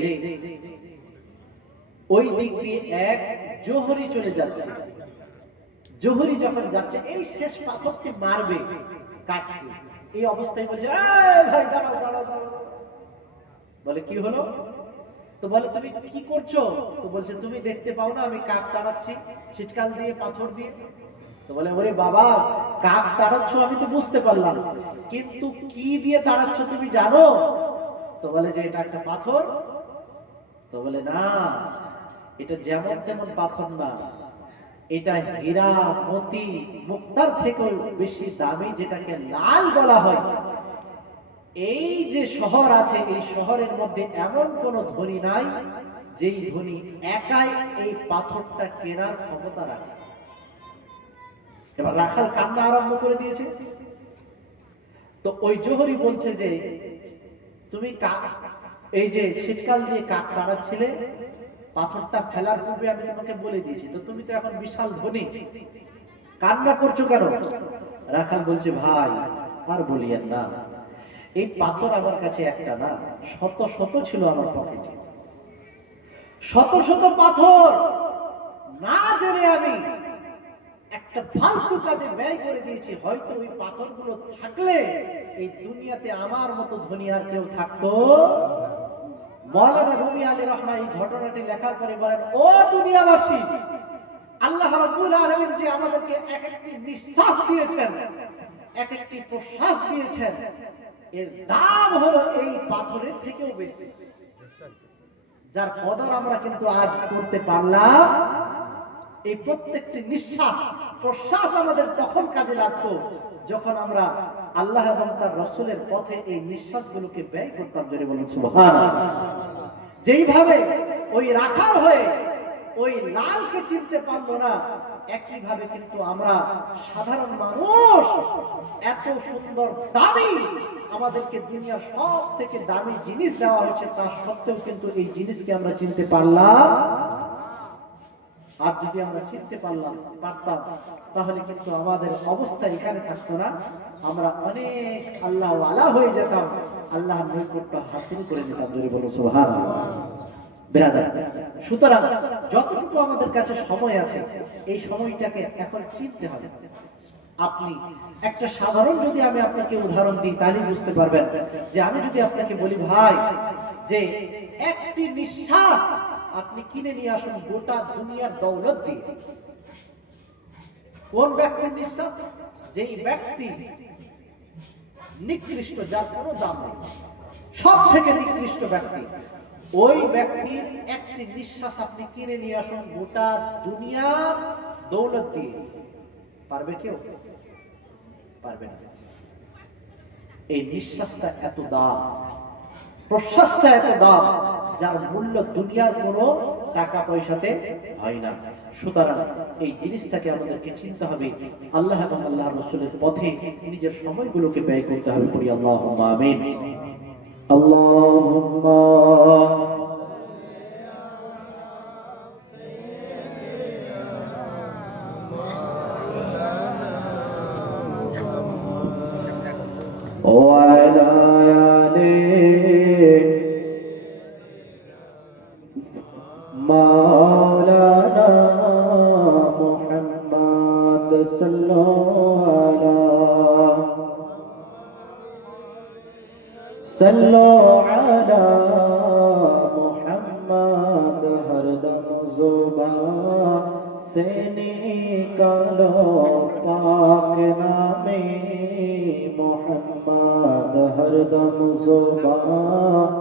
ওই দিক দিয়ে এক জোহরি চলে যাচ্ছে। জোহরি যখন যাচ্ছে এই শেষ পাথরটি মারবে কাককে, এই অবস্থায় বলছে ভাই দাঁড়াও দাঁড়াও দাঁড়াও। বলে কি হলো? তো বলে তুমি কি করছো? তো বলছে তুমি দেখতে পাও না আমি কাক তাড়াচ্ছি ছিটকাল দিয়ে, পাথর দিয়ে। তো বলে ওরে বাবা, কাক তাড়াচ্ছ আমি তো বুঝতে পারলাম, কিন্তু কি দিয়ে তাড়াচ্ছ তুমি জানো? তো বলে যে এটা একটা পাথর। তো বলে না, এটা যেমন তেমন পাথর না, এটা হীরা মতি মুক্তার থেকেও বেশি দামি, যেটাকে লাল বলা হয়। এই যে শহর আছে, এই শহরের মধ্যে এমন কোন ধনী নাই যেই ধনী একাই এই পাথরটা কেনার ক্ষমতা রাখে। এবার রাখাল কান্না আরম্ভ করে দিয়েছে। তো ওই জোহরি বলছে যে তুমি এই যে ছিটকাল দিয়ে কাক তাড়াচ্ছিলে, পাথরটা ফেলার পূর্বে আমি তোমাকে বলে দিয়েছি, তো তুমি তো এখন বিশাল ধনী, কান্না করছো কেন? রাখাল বলছে ভাই আর বলিয়েন না, এই পাথর আমার কাছে একটা না, শত শত ছিল আমার পকেটে, শত শত পাথর না জেনে আমি একটা ফালতু কাজে ব্যয় করে দিয়েছি। হয়তো ওই পাথরগুলো থাকলে এই দুনিয়াতে আমার মতো ধনী আর কেউ থাকতো। মাওলানা রুমি আলী রহমান এই ঘটনাটি লেখার পরে বলেন, ও দুনিয়াবাসী, আল্লাহ রাব্বুল আলামিন যে আমাদেরকে এক একটি নিঃশ্বাস দিয়েছেন, এক একটি প্রশ্বাস দিয়েছেন, এর দাম হলো এই পাথরের থেকেও বেশি, যার কদর আমরা কিন্তু আজ করতে পারলাম। এই প্রত্যেকটি নিঃশ্বাস প্রশ্বাস আমাদের তখন কাজে লাগতো যখন আমরা আল্লাহ এবং তার রাসূলের পথে এই নিঃশ্বাসগুলোকে ব্যয় করতাম। জোরে বলুন সুবহানাল্লাহ। যেইভাবে ওই রাখাল হয়ে ওই লালকে চিনতে পারলো না, একই ভাবে কিন্তু আমরা সাধারণ মানুষ এত সুন্দর দামি, আমাদেরকে দুনিয়ার সব থেকে দামি জিনিস দেওয়া হচ্ছে, তা সত্ত্বেও কিন্তু এই জিনিসকে আমরা চিনতে পারলাম। আর যদি আমরা চিনতে পারতাম তাহলে কিন্তু আমাদের অবস্থা এখানে থাকতো না, আমরা অনেক আল্লাহ ওয়ালা হয়ে যেতাম, আল্লাহর নৈকট্য হাসিল করে নিতাম। জোরে বলুন সুবহানাল্লাহ। বিরাদার, সুতরাং যতটুকু আমাদের কাছে সময় আছে এই সময়টাকে এখন চিনতে হবে। আপনি একটা সাধারণ যদি আমি আপনাকে উদাহরণ দিই তাহলে বুঝতে পারবেন যে আমি যদি আপনাকে বলি ভাই যে একটি নিঃশ্বাস আপনি কিনে নিয়ে আসুন গোটা দুনিয়ার দৌলত দিয়ে, কোন ব্যক্তির নিঃশ্বাস? যেই ব্যক্তি নিকৃষ্ট, যার কোনো দাম নেই, সব থেকে নিকৃষ্ট ব্যক্তি, ওই ব্যক্তির একটা একটি নিঃশ্বাস আপনি কিনে নিয়ে আসুন গোটা দুনিয়ার দৌলত দিয়ে, পারবে কেউ? পারবে না। এই নিঃশ্বাসটা এত দাম, প্রশ্বাসটা এত দাম, যার মূল্য দুনিয়ার কোনো টাকা পয়সাতে হয় না। সুতরাং এই জিনিসটাকে আমাদেরকে চিন্তা হবে, আল্লাহ এবং আল্লাহ রাসূলের পথে নিজের সময়গুলোকে ব্যয় করতে হবে। পড়ি আল্লাহুম্মা আমিন। আল্লাহুম্মা وعلى آله مولانا محمد صلى على محمد हर दम ज़ुबान से निकालो पाक नामे मोहम्मद हर दम ज़ुबान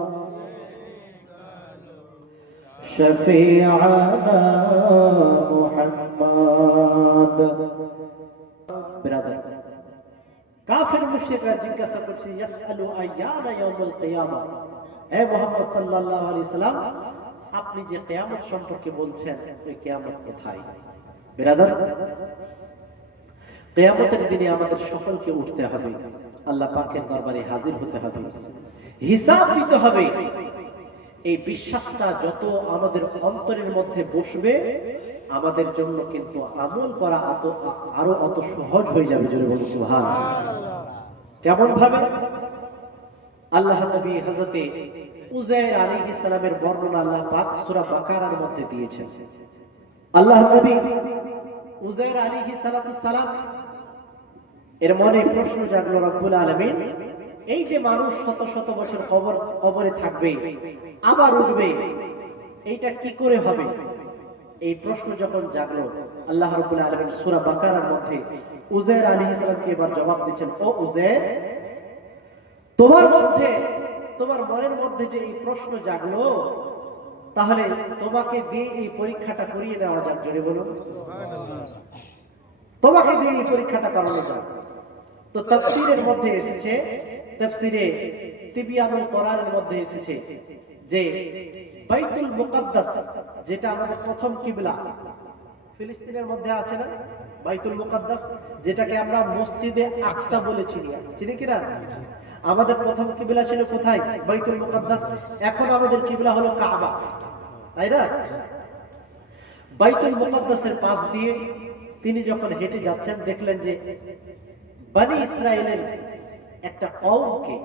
शफीआना मुहम्मद। ব্রাদার, কাফের মুশরিকরা জিজ্ঞাসা করছে, ইয়াসআলু আইয়ানা ইয়াউমুল কিয়ামা, হে মুহাম্মদ সাল্লাল্লাহু আলাইহি সাল্লাম, আপনি যে কিয়ামত সম্পর্কে বলছেন, ওই কিয়ামত কোথায়? ব্রাদার, কিয়ামতের দিনে আমাদের সকলকে উঠতে হবে, আল্লাহ পাকের দরবারে হাজির হতে হবে, হিসাব দিতে হবে। এই বিশ্বাসটা যত আমাদের অন্তরের মধ্যে বসবে, আমাদের জন্য কিন্তু আমল করা আরো অত সহজ হয়ে যাবে। জোরে বলুন সুবহানাল্লাহ। কেমন ভাবে? আল্লাহ নবী হযরতে উযাইর আলাইহিস সালামের বর্ণনা আল্লাহ পাক সূরা বাকারার মধ্যে দিয়েছেন। আল্লাহ নবী উযাইর আলাইহিস সালাম এর মনে প্রশ্ন জাগলো, রব্বুল আলামিন, এই যে মানুষ শত শত বছর কবরে থাকবে, আবার উঠবে, এইটা কি করে হবে? এই প্রশ্ন যখন জাগলো, আল্লাহ রাব্বুল আলামিন সূরা বাকারার মধ্যে উযাইর আলাইহিস সালামকে এবার জবাব দিচ্ছেন, ও উযাইর, তোমার মনের মধ্যে যে এই প্রশ্ন জাগলো, তাহলে তোমাকে দিয়ে এই পরীক্ষাটা করিয়ে নেওয়া যাক। জোরে বলুন সুবহানাল্লাহ। তোমাকে দিয়ে এই পরীক্ষাটা করানো যাক। তো তাফসীরের মধ্যে এসেছে, তাফসীরে তিবিয়ানুল কোরআনের মধ্যে এসেছে যে বাইতুল মুকাদ্দাস, যেটা আমাদের প্রথম কিবলা, ফিলিস্তিনের মধ্যে আছে না বাইতুল মুকাদ্দাস, যেটাকে আমরা মসজিদে আকসা বলে চিনি কিনা? আমাদের প্রথম কিবলা ছিল কোথায়? বাইতুল মুকাদ্দাস। এখন আমাদের কিবলা হলো কাবা, তাই না? বাইতুল মুকাদ্দাসের পাশ দিয়ে তিনি যখন হেঁটে যাচ্ছেন, দেখলেন যে বনি ইসরাইলের একটা কওমকে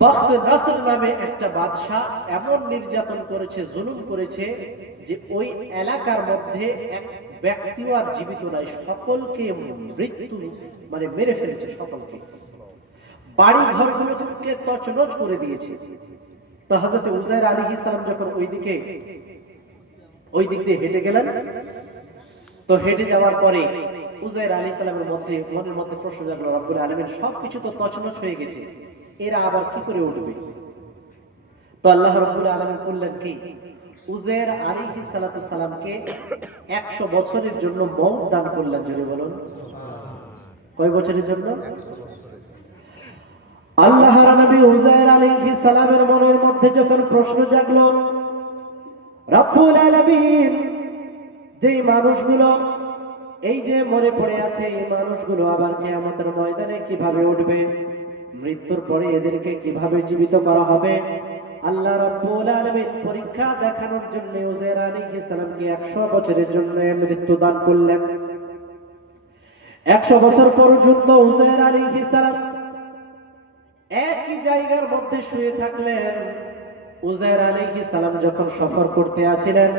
বখত নসর নামে একটা বাদশা এমন নির্যাতন করেছে, জুলুম করেছে, যে ওই এলাকার মধ্যে এক ব্যক্তিও আর জীবিত নাই, সকলকে মৃত্যু মেরে ফেলেছে, সকলকে, বাড়ি ঘরগুলোকে তছনছ করে দিয়েছে। তো হযরত উযাইর আলাইহিস সালাম যখন ওই দিক দিয়ে হেঁটে গেলেন, তো হেঁটে যাওয়ার পরে উযাইর আলাইহিস সালামের মনের মধ্যে প্রশ্ন জাগলো, রব্বুল আলামিন, সবকিছু তো তছনছ হয়ে গেছে, এরা আবার কি করে উঠবে? তো আল্লাহ রাব্বুল আলামিন বললেন কি, উযাইর আলাইহিস সালামকে 100 বছরের জন্য মওত দান করলেন। জোরে বলুন কয় বছরের জন্য? আল্লাহর নবী উযাইর আলাইহিস সালামের মনের মধ্যে যখন প্রশ্ন জাগলো, রব্বুল আলামিন, যেই মানুষগুলো এই যে মরে পড়ে আছে, এই মানুষগুলো আবার কিয়ামতের ময়দানে কিভাবে উঠবে? মৃত্যুর পরে এদেরকে কিভাবে জীবিত করা হবে? আল্লাহ রাব্বুল আলামিন পরীক্ষা দেখানোর জন্য উযাইর আলাইহিস সালামকে 100 বছরের জন্য মৃত্যু দান করলেন। 100 বছর পর্যন্ত উযাইর আলাইহিস সালাম একই জায়গার মধ্যে শুয়ে থাকলেন। উযাইর আলাইহিস সালাম যখন সফর করতে আছিলেন,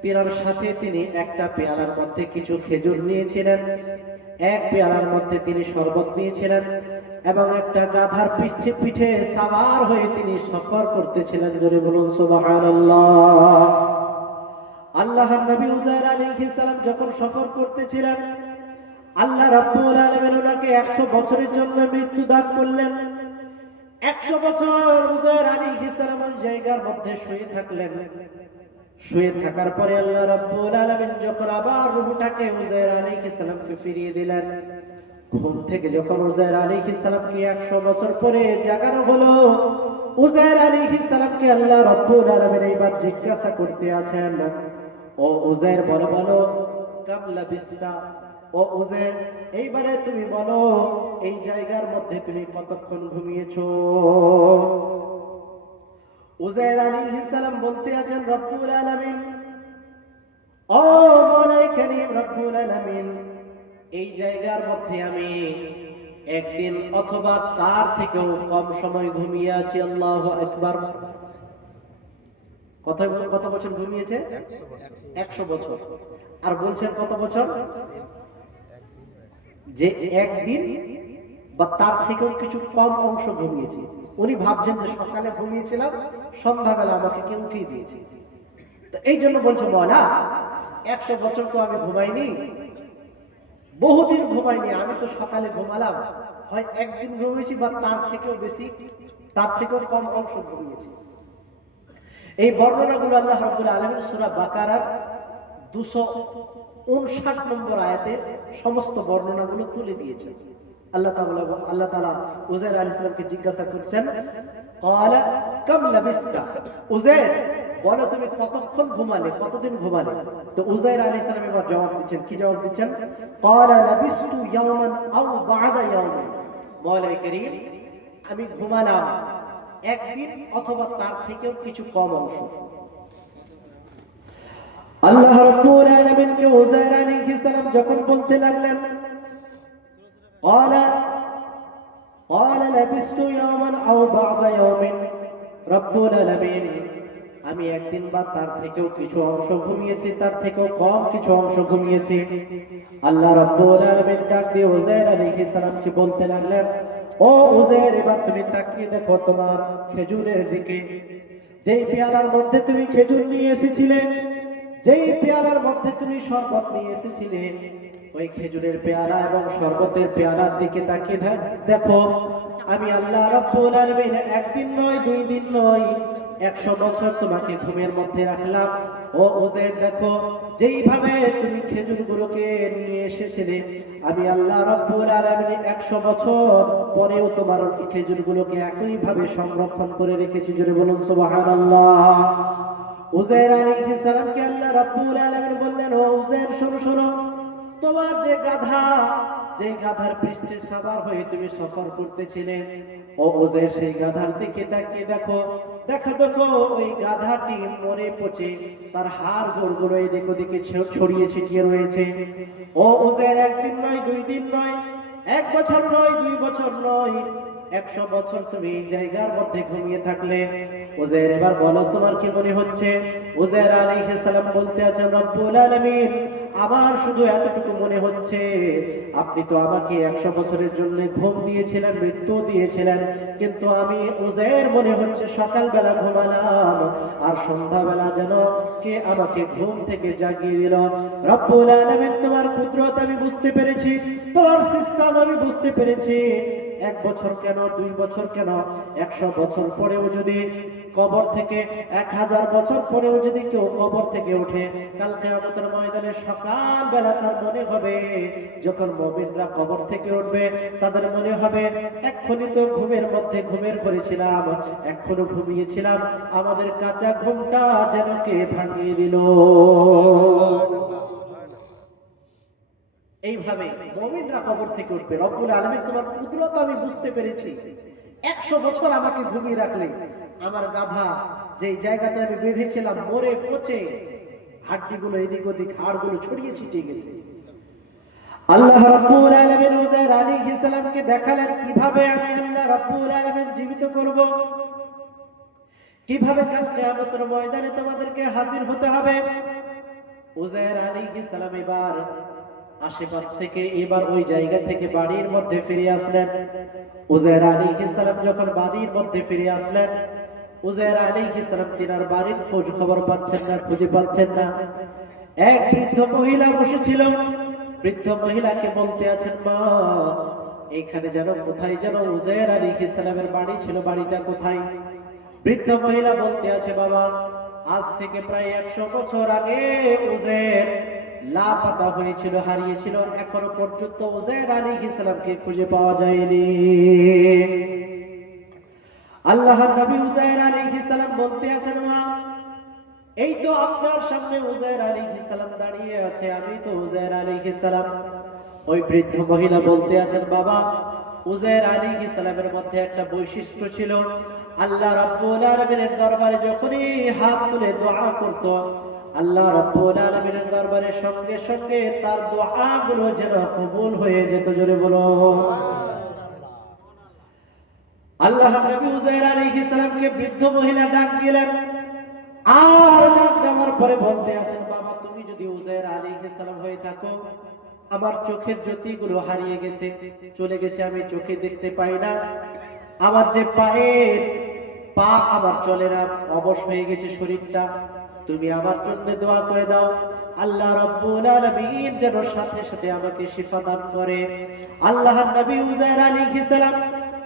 পীরার সাথে তিনি একটা পেয়ালার মধ্যে কিছু খেজুর নিয়েছিলেন, এক পেয়ালার মধ্যে তিনি শরবত নিয়েছিলেন, এবং একটা গাধার পিঠে সাওয়ার হয়ে তিনি সফর করতেছিলেন। জোরে বলুন সুবহানাল্লাহ। আল্লাহর নবী উযাইর আলাইহিস সালাম যখন সফর করতেছিলেন, আল্লাহ রাব্বুল আলামিন ওনাকে 100 বছরের জন্য মৃত্যু দান করলেন। 100 বছর উজাইর আলাইহিস সালাম ওই জায়গার মধ্যে শুয়ে থাকলেন। শুয়ে থাকার পরে আল্লাহ রাব্বুল আলামিন যখন আবার রূহটাকে উজাইর আলাইহিস সালামকে ফিরিয়ে দিলেন, ঘুম থেকে যখন উজাইর আলাইহিস সালামকে 100 বছর পরে জাগানো হলো, উজাইর আলাইহিস সালামকে আল্লাহ রাব্বুল আলামিন এইবার জিজ্ঞাসা করতে আছেন, ও উজাইর বলো বলো কামলা বিস্তা, ও উজাইর এইবারে তুমি বলো এই জায়গার মধ্যে তুমি কতক্ষণ ঘুমিয়েছো? উজাইর আলাইহিস সালাম বলতে আছেন, রব্বুল আলামিন, ও মাওলাই কারীম রব্বুল আলামিন, এই জায়গার মধ্যে আমি একদিন অথবা তার থেকেও কম সময় ঘুমিয়ে আছি। আল্লাহু আকবার। কত বছর ঘুমিয়েছে? 100 বছর। আর বলছেন কত বছর? যে একদিন বা তার থেকেও কিছু কম অংশ ঘুমিয়েছি। উনি ভাবছেন যে সকালে ঘুমিয়েছিলাম, সন্ধ্যাবেলা আমাকে কেউ উঠিয়ে দিয়েছে। তো এই জন্য বলছে মওলা, 100 বছর তো আমি ঘুমাইনি, বহুদিন ঘুমাইনি, আমি তো সকালে ঘুমালাম, হয় একদিন ঘুমিয়েছি বা তার থেকেও বেশি, তার থেকেও কম অংশ ঘুমিয়েছি। এই বর্ণনাগুলো আল্লাহ রাব্বুল আলামিন সূরা বাকারার 259 নম্বর আয়াতে সমস্ত বর্ণনাগুলো তুলে দিয়েছেন। আল্লাহ তাআলা উজাইর আলাইহিস সালামকে জিজ্ঞাসা করছেন, ক্বালা কাম লাবিস্তা, উজাইর বলো তুমি কতক্ষণ ঘুমালে, কতদিন ঘুমালে? তো উজাইর আলাইহিস সালাম এবার জবাব দিচ্ছেন, কি জবাব দিচ্ছেন? ক্বালা লাবিস্তু ইয়াওমান আও বা'দা ইয়াওমিন, মাওলাই কারীম আমি ঘুমালাম একদিন অথবা তার থেকেও কিছু কম অংশ। আল্লাহ রাব্বুল আলামিনকে উজাইর আলাইহিস সালাম যখন বলতে লাগলেন, ক্বালা লাবিস্তু ইয়াওমান আও বা'দা ইয়াওমিন, রব্বুল আলামিন আমি একদিন বা তার থেকেও কিছু অংশ ঘুমিয়েছি, তার থেকেও কম কিছু অংশ ঘুমিয়েছি। আল্লাহ রাব্বুল আলামিন ডাক দিয়ে উজাইর আলাইহিস সালামকে বলতে লাগলেন, ও উজাইর এবার তুমি তাকিয়ে দেখো তোমার খেজুরের দিকে। যেই পেয়ালার মধ্যে তুমি খেজুর নিয়ে এসেছিলে, যেই পেয়ালার মধ্যে তুমি শরবত নিয়ে এসেছিলে, ওই খেজুরের পেয়ালা এবং শরবতের পেয়ালার দিকে তাকিয়ে দেখো। আমি আল্লাহ রাব্বুল আলামিন একদিন নয়, 2 দিন নয়, 100 বছর তোমাকে ঘুমের মধ্যে রাখলাম। ও উজাইর দেখো, যেইভাবে তুমি খেজুরগুলোকে নিয়ে এসেছিলে, আমি আল্লাহ রাব্বুল আলামিন 100 বছর পরেও তোমার খেজুরগুলোকে একইভাবে সংরক্ষণ করে রেখেছি। জোরে বলুন সুবহানাল্লাহ। উজাইর আলাইহিস সালামকে আল্লাহ রাব্বুল আলামিন বললেন, ও উজাইর শোনো শোনো, তোমার যে গাধা, যে গাধার পৃষ্ঠে সওয়ার হয়ে তুমি সফর করতেছিলে, ও উজাইর সেই গাধার দিকে তাকিয়ে দেখো, দেখো দেখো ওই গাধাটি মরে পচে তার হাড় গোড়গুলো এদিক ওদিকে ছড়িয়ে ছিটিয়ে রয়েছে। ও উজাইর একদিন নয়, 2 দিন নয়, 1 বছর নয়, 2 বছর নয়, 100 বছর তুমি এই জায়গার মধ্যে ঘুমিয়ে থাকলে। উজাইর এবার বলো তোমার কি মনে হচ্ছে? উজাইর আলাইহিস সালাম বলতে আছেন, রব্বুল আলামিন আমার শুধু এতটুকু মনে হচ্ছে, আপনি তো আমাকে 100 বছরের জন্য ঘুম দিয়েছিলেন, মৃত্যু দিয়েছিলেন, কিন্তু আমি উজাইর মনে হচ্ছে সকালবেলা ঘুমালাম আর সন্ধ্যাবেলা যেন কে আমাকে ঘুম থেকে জাগিয়ে দিল। রব্বুল আলামিন তোমার কুদরত আমি বুঝতে পেরেছি, তোমার সিস্টেম আমি বুঝতে পেরেছি। 1 বছর কেন, 2 বছর কেন, 100 বছর পরেও যদি কবর থেকে, 1000 বছর পরেও যদি কেউ কবর থেকে ওঠে, কাল কিয়ামতের ময়দানে সকালবেলা তার মনে হবে, যখন মুমিনরা কবর থেকে উঠবে, তাদের মনে হবে এক্ষুনি তো ঘুমের মধ্যে ঘুমের করেছিলাম, এখনো ঘুমিয়েছিলাম, আমাদের কাঁচা ঘুমটা যেন কে ভাঙিয়ে দিল। এইভাবে মুমিনরা কবর থেকে উঠবে। রব্বুল আলামিন তোমার কুদরত আমি বুঝতে পেরেছি, 100 বছর আমাকে ঘুমিয়ে রাখলে, আমার গাধা যে জায়গাতে আমি বেঁধেছিলাম মরে পচে হাড্ডিগুলো এদিক ওদিক হাড়গুলো ছড়িয়ে ছিটিয়ে গেছে। আল্লাহ রাব্বুল আলামিন উজাইর আলাইহিস সালামকে দেখালেন কিভাবে আমি আল্লাহ রাব্বুল আলামিন জীবিত করব, কিভাবে কাল কিয়ামতের ময়দানে তোমাদেরকে হাজির হতে হবে। উজাইর আলাইহিস সালাম এবার আশেপাশ থেকে এবার ওই জায়গা থেকে বাড়ির মধ্যে ফিরে আসলেন। উজাইর আলাইহিস সালাম যখন বাড়ির মধ্যে ফিরে আসলেন, উজাইর আলাইহিস সালাম তিনার বাড়ির খোঁজ খবর পাচ্ছেন না, খুঁজে পাচ্ছেন না। এক বৃদ্ধ মহিলা বসেছিল, বৃদ্ধ মহিলাকে বলতে আছেন, মা এইখানে যেন কোথায় যেন উজাইর আলাইহিস সালামের বাড়ি ছিল, বাড়িটা কোথায়? বৃদ্ধ মহিলা বলতে আছে, বাবা আজ থেকে প্রায় 100 বছর আগে উজাইর লাপাতা হয়েছিল, হারিয়েছিল, এখনো পর্যন্ত উজাইর আলাইহিস সালামকে খুঁজে পাওয়া যায়নি। আল্লাহর নবী উজাইর আলাইহিস সালাম বলতে আছেন, মা এই তো আপনার সামনে উজাইর আলাইহিস সালাম দাঁড়িয়ে আছে, আমি তো উজাইর আলাইহিস সালাম। ওই বৃদ্ধ মহিলা বলতে আছেন, বাবা উজাইর আলাইহিস সালামের মধ্যে একটা বৈশিষ্ট্য ছিল, আল্লাহ রাব্বুল আলামিনের দরবারে যখনই হাত তুলে দোয়া করত, আল্লাহ রাব্বুল আলামিনের দরবারে সঙ্গে সঙ্গে তার দোয়াগুলো যেন কবুল হয়ে যেত। জোরে বলো। আল্লাহ নবী উজাইর আলাইহিস সালামকে বৃদ্ধ মহিলা ডাক দিলেন, আর ডাক দেওয়ার পরে বলতে আছেন, বাবা তুমি যদি উজাইর আলাইহিস সালাম হয়ে থাকো, আমার চোখের জ্যোতিগুলো হারিয়ে গেছে, চলে গেছে, আমি চোখে দেখতে পাই না, আমার যে পায়ের পা আমার চলে না, অবশ হয়ে গেছে শরীরটা, তুমি আমার জন্য দোয়া করে দাও, আল্লাহ রাব্বুল আলামিন যেন সাথে সাথে আমাকে শিফা দান করে। আল্লাহর নবী উজাইর আলাইহিস সালাম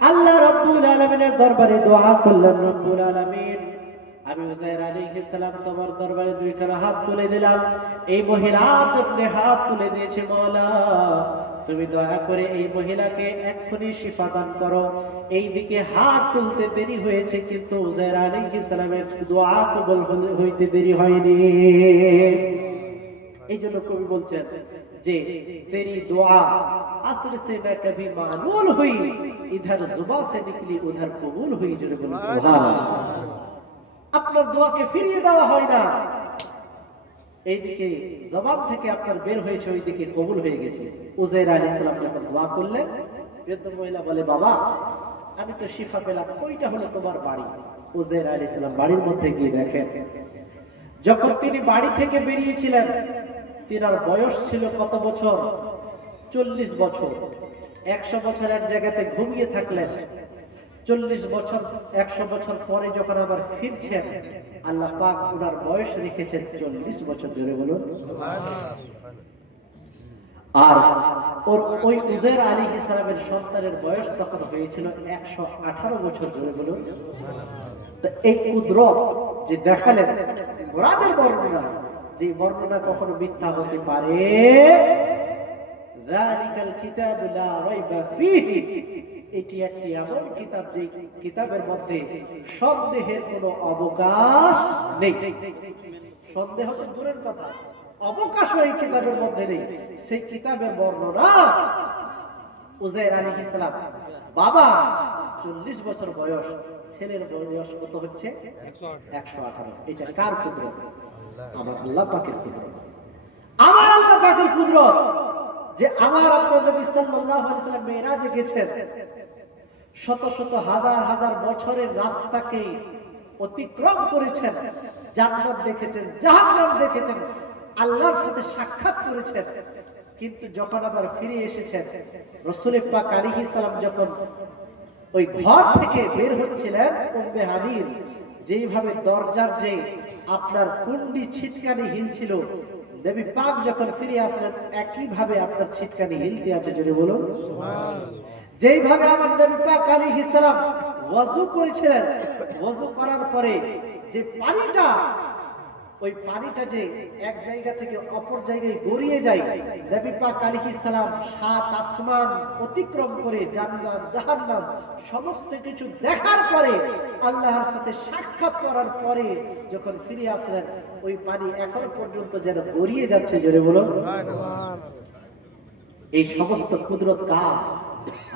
আল্লাহ রাব্বুল আলামিনের দরবারে দোয়া করলেন, রব্বুল আলামিন আমি উজাইর আলাইহিস সালাম তোমার দরবারে দুইখানা হাত তুলে দিলাম, এই মহিলার জন্য হাত তুলে দিয়েছে, মাওলা তুমি দয়া করে এই মহিলাকে এক্ষুনি শিফা দান করো। এইদিকে হাত তুলতে দেরি হয়েছে, কিন্তু উজাইর আলাইহিস সালামের দোয়া কবুল হইতে দেরি হয়নি। এই জন্য কবি বলছেন যে তেরি দোয়া আসর সে না কবি মালুল হুই, ইধর জুবা সে নিকলি উধর কবুল হুই। জোরে বলুন সুবহানাল্লাহ। আপনার দোয়াকে ফিরিয়ে দেওয়া হয় না, এইদিকে জবান থেকে আপনার বের হয়েছে, ওইদিকে কবুল হয়ে গেছে। উজাইর আলাইহিস সালাম যখন দোয়া করলেন, বৃদ্ধ মহিলা বলে, বাবা আমি তো শিফা পেলাম, কইটা হলো তোমার বাড়ি? উজাইর আলাইহিস সালাম বাড়ির মধ্যে গিয়ে দেখেন, যখন তিনি বাড়ি থেকে বেরিয়েছিলেন তিনার বয়স ছিল কত বছর? 40 বছর। 100 বছর এক জায়গাতে ঘুমিয়ে থাকলেন, 40 বছর 100 বছর পরে যখন আবার ফিরছেন, আল্লাহ পাক ওনার বয়স রেখেছেন 40 বছর। জোরে বলুন সুবহানাল্লাহ। আর ওই উজাইর আলাইহিস সালামের সন্তানের বয়স তখন হয়েছিল 118 বছর। জোরে বলুন সুবহানাল্লাহ। তো এই কুদরত যে দেখালেন, কোরআনের বর্ণনা, যে বর্ণনা কখনো মিথ্যা হতে পারে? যালিকাল কিতাবু লা রাইবা ফীহি, এটি একটি এমন কিতাব যে কিতাবের মধ্যে সন্দেহের কোনো অবকাশ নেই। সন্দেহ তো দূরের কথা, অবকাশও এই কিতাবের মধ্যে নেই। সেই কিতাবের বর্ণনা উজাইর আলাইহিস সালাম, বাবা 40 বছর বয়স, ছেলের বয়স কত হচ্ছে? 118। এটা কার কুদরত? আমার আল্লাহ পাকের কুদরত। আমার আল্লাহ পাকের কুদরত যে আমার আপনার নবী সাল্লাল্লাহু আলাইহি সাল্লাম মেরাজে গেছেন, শত শত হাজার হাজার বছরের রাস্তাকে অতিক্রম করেছেন, জান্নাত দেখেছেন, জাহান্নাম দেখেছেন, আল্লাহর সাথে সাক্ষাৎ করেছেন, কিন্তু যখন আবার ফিরে এসেছেন, রাসূল পাক আলাইহিস সালাম যখন ওই ঘর থেকে বের হচ্ছিলেন, উম্মে হাবিব যেইভাবে দরজার যে আপনার কুণ্ডি ছিটকানি হিলছিল, নবী পাক যখন ফিরে আসলেন একই ভাবে আপনার ছিটকানি হিলতে আছে। জোরে বলুন সুবহানাল্লাহ। যেইভাবে আমার নবী পাক আলাইহিস সালাম ওযু করেছিলেন, ওযু করার পরে যে পানিটা, ওই পানিটা যে এক জায়গা থেকে অপর জায়গায় গড়িয়ে যায়, নবী পাক আলাইহিস সালাম 7 আসমান অতিক্রম করে জান্নাত জাহান্নাম সমস্ত কিছু দেখার পরে, আল্লাহর সাথে সাক্ষাৎ করার পরে যখন ফিরে আসলেন, ওই পানি এখনো পর্যন্ত যেন গড়িয়ে যাচ্ছে। জোরে বলুন সুবহানাল্লাহ। এই সমস্ত কুদরত কার?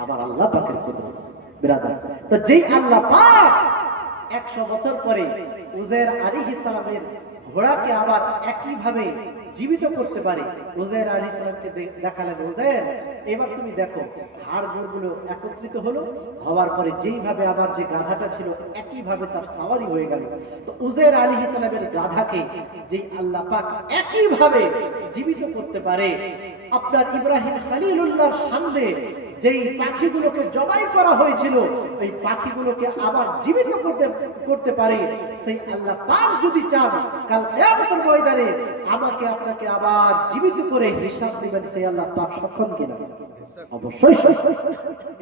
আমার আল্লাহ পাকের কুদরত। বিরাদার, তো যেই আল্লাহ পাক 100 বছর পরে উজাইর আলাইহিস সালামের ঘোড়াকে আবার একই ভাবে জীবিত করতে পারে, উজাইর আলাইহিস সালামকে দেখালেন, উজাইর এবার তুমি দেখো, হাড় গোড়গুলো একত্রিত হলো, হওয়ার পরে যেইভাবে আবার যে গাধাটা ছিল একই ভাবে তার সাওয়ারি হয়ে গেল। তো উজাইর আলাইহিস সালামের গাধাকে যেই আল্লাহ পাক একই ভাবে জীবিত করতে পারে, আপনার ইব্রাহিম খলিলুল্লাহর সামনে যেই পাখিগুলোকে জবাই করা হয়েছিল, এই পাখিগুলোকে আবার জীবিত করতে পারে, সেই আল্লাহ পাক যদি চান, কাল কিয়ামতের ময়দানে আমাকে আপনাকে আবার জীবিত করে হিসাব দিবেন, সেই আল্লাহ পাক সক্ষম কিনা? অবশ্যই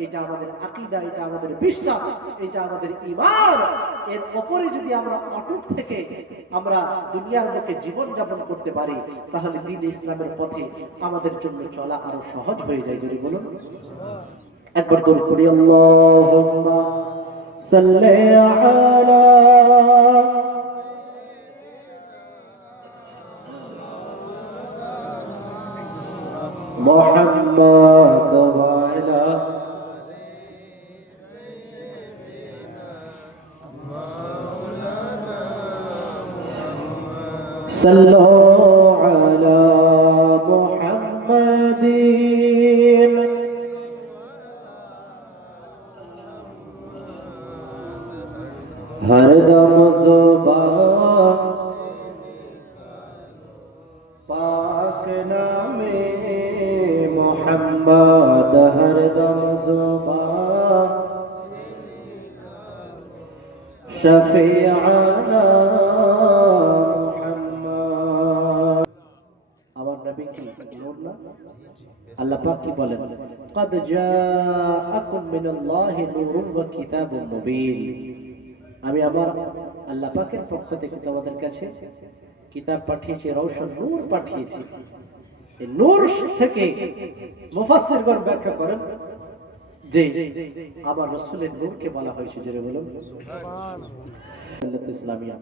এটা আমাদের আকীদা, এটা আমাদের বিশ্বাস, এটা আমাদের ঈমান। এর উপরে যদি আমরা অটুট থেকে আমরা দুনিয়ার বুকে জীবন যাপন করতে পারি, তাহলে দ্বীন ইসলামের পথে আমাদের জন্য চলা আরো সহজ হয়ে যায়। যদি বলুন একবার দরুদ পড়ি, আল্লাহুম্মা সাল্লি আলা মুহাম্মাদ ওয়া আলা সাল্লু আলা মুহাম্মাদিন हरदम ज़ुबान पाक नामे मोहम्मद, हरदम ज़ुबान शफीआना मुहम्मद। আমার নবী কি নূর না? আল্লাহ পাক কি বলেন, قد جاءكم من الله نور وكتاب مبين। আমি আবার আল্লাহ পাকের পক্ষ থেকে তোমাদের কাছে কিতাব পাঠিয়েছি, রওশন নূর পাঠিয়েছি। এই নূর থেকে মুফাসসিরগণ ব্যাখ্যা করেন যে আমার রাসূলের নূরকে বলা হয়েছে। জোরে বলুন সুবহানাল্লাহ। ইসলামিয়া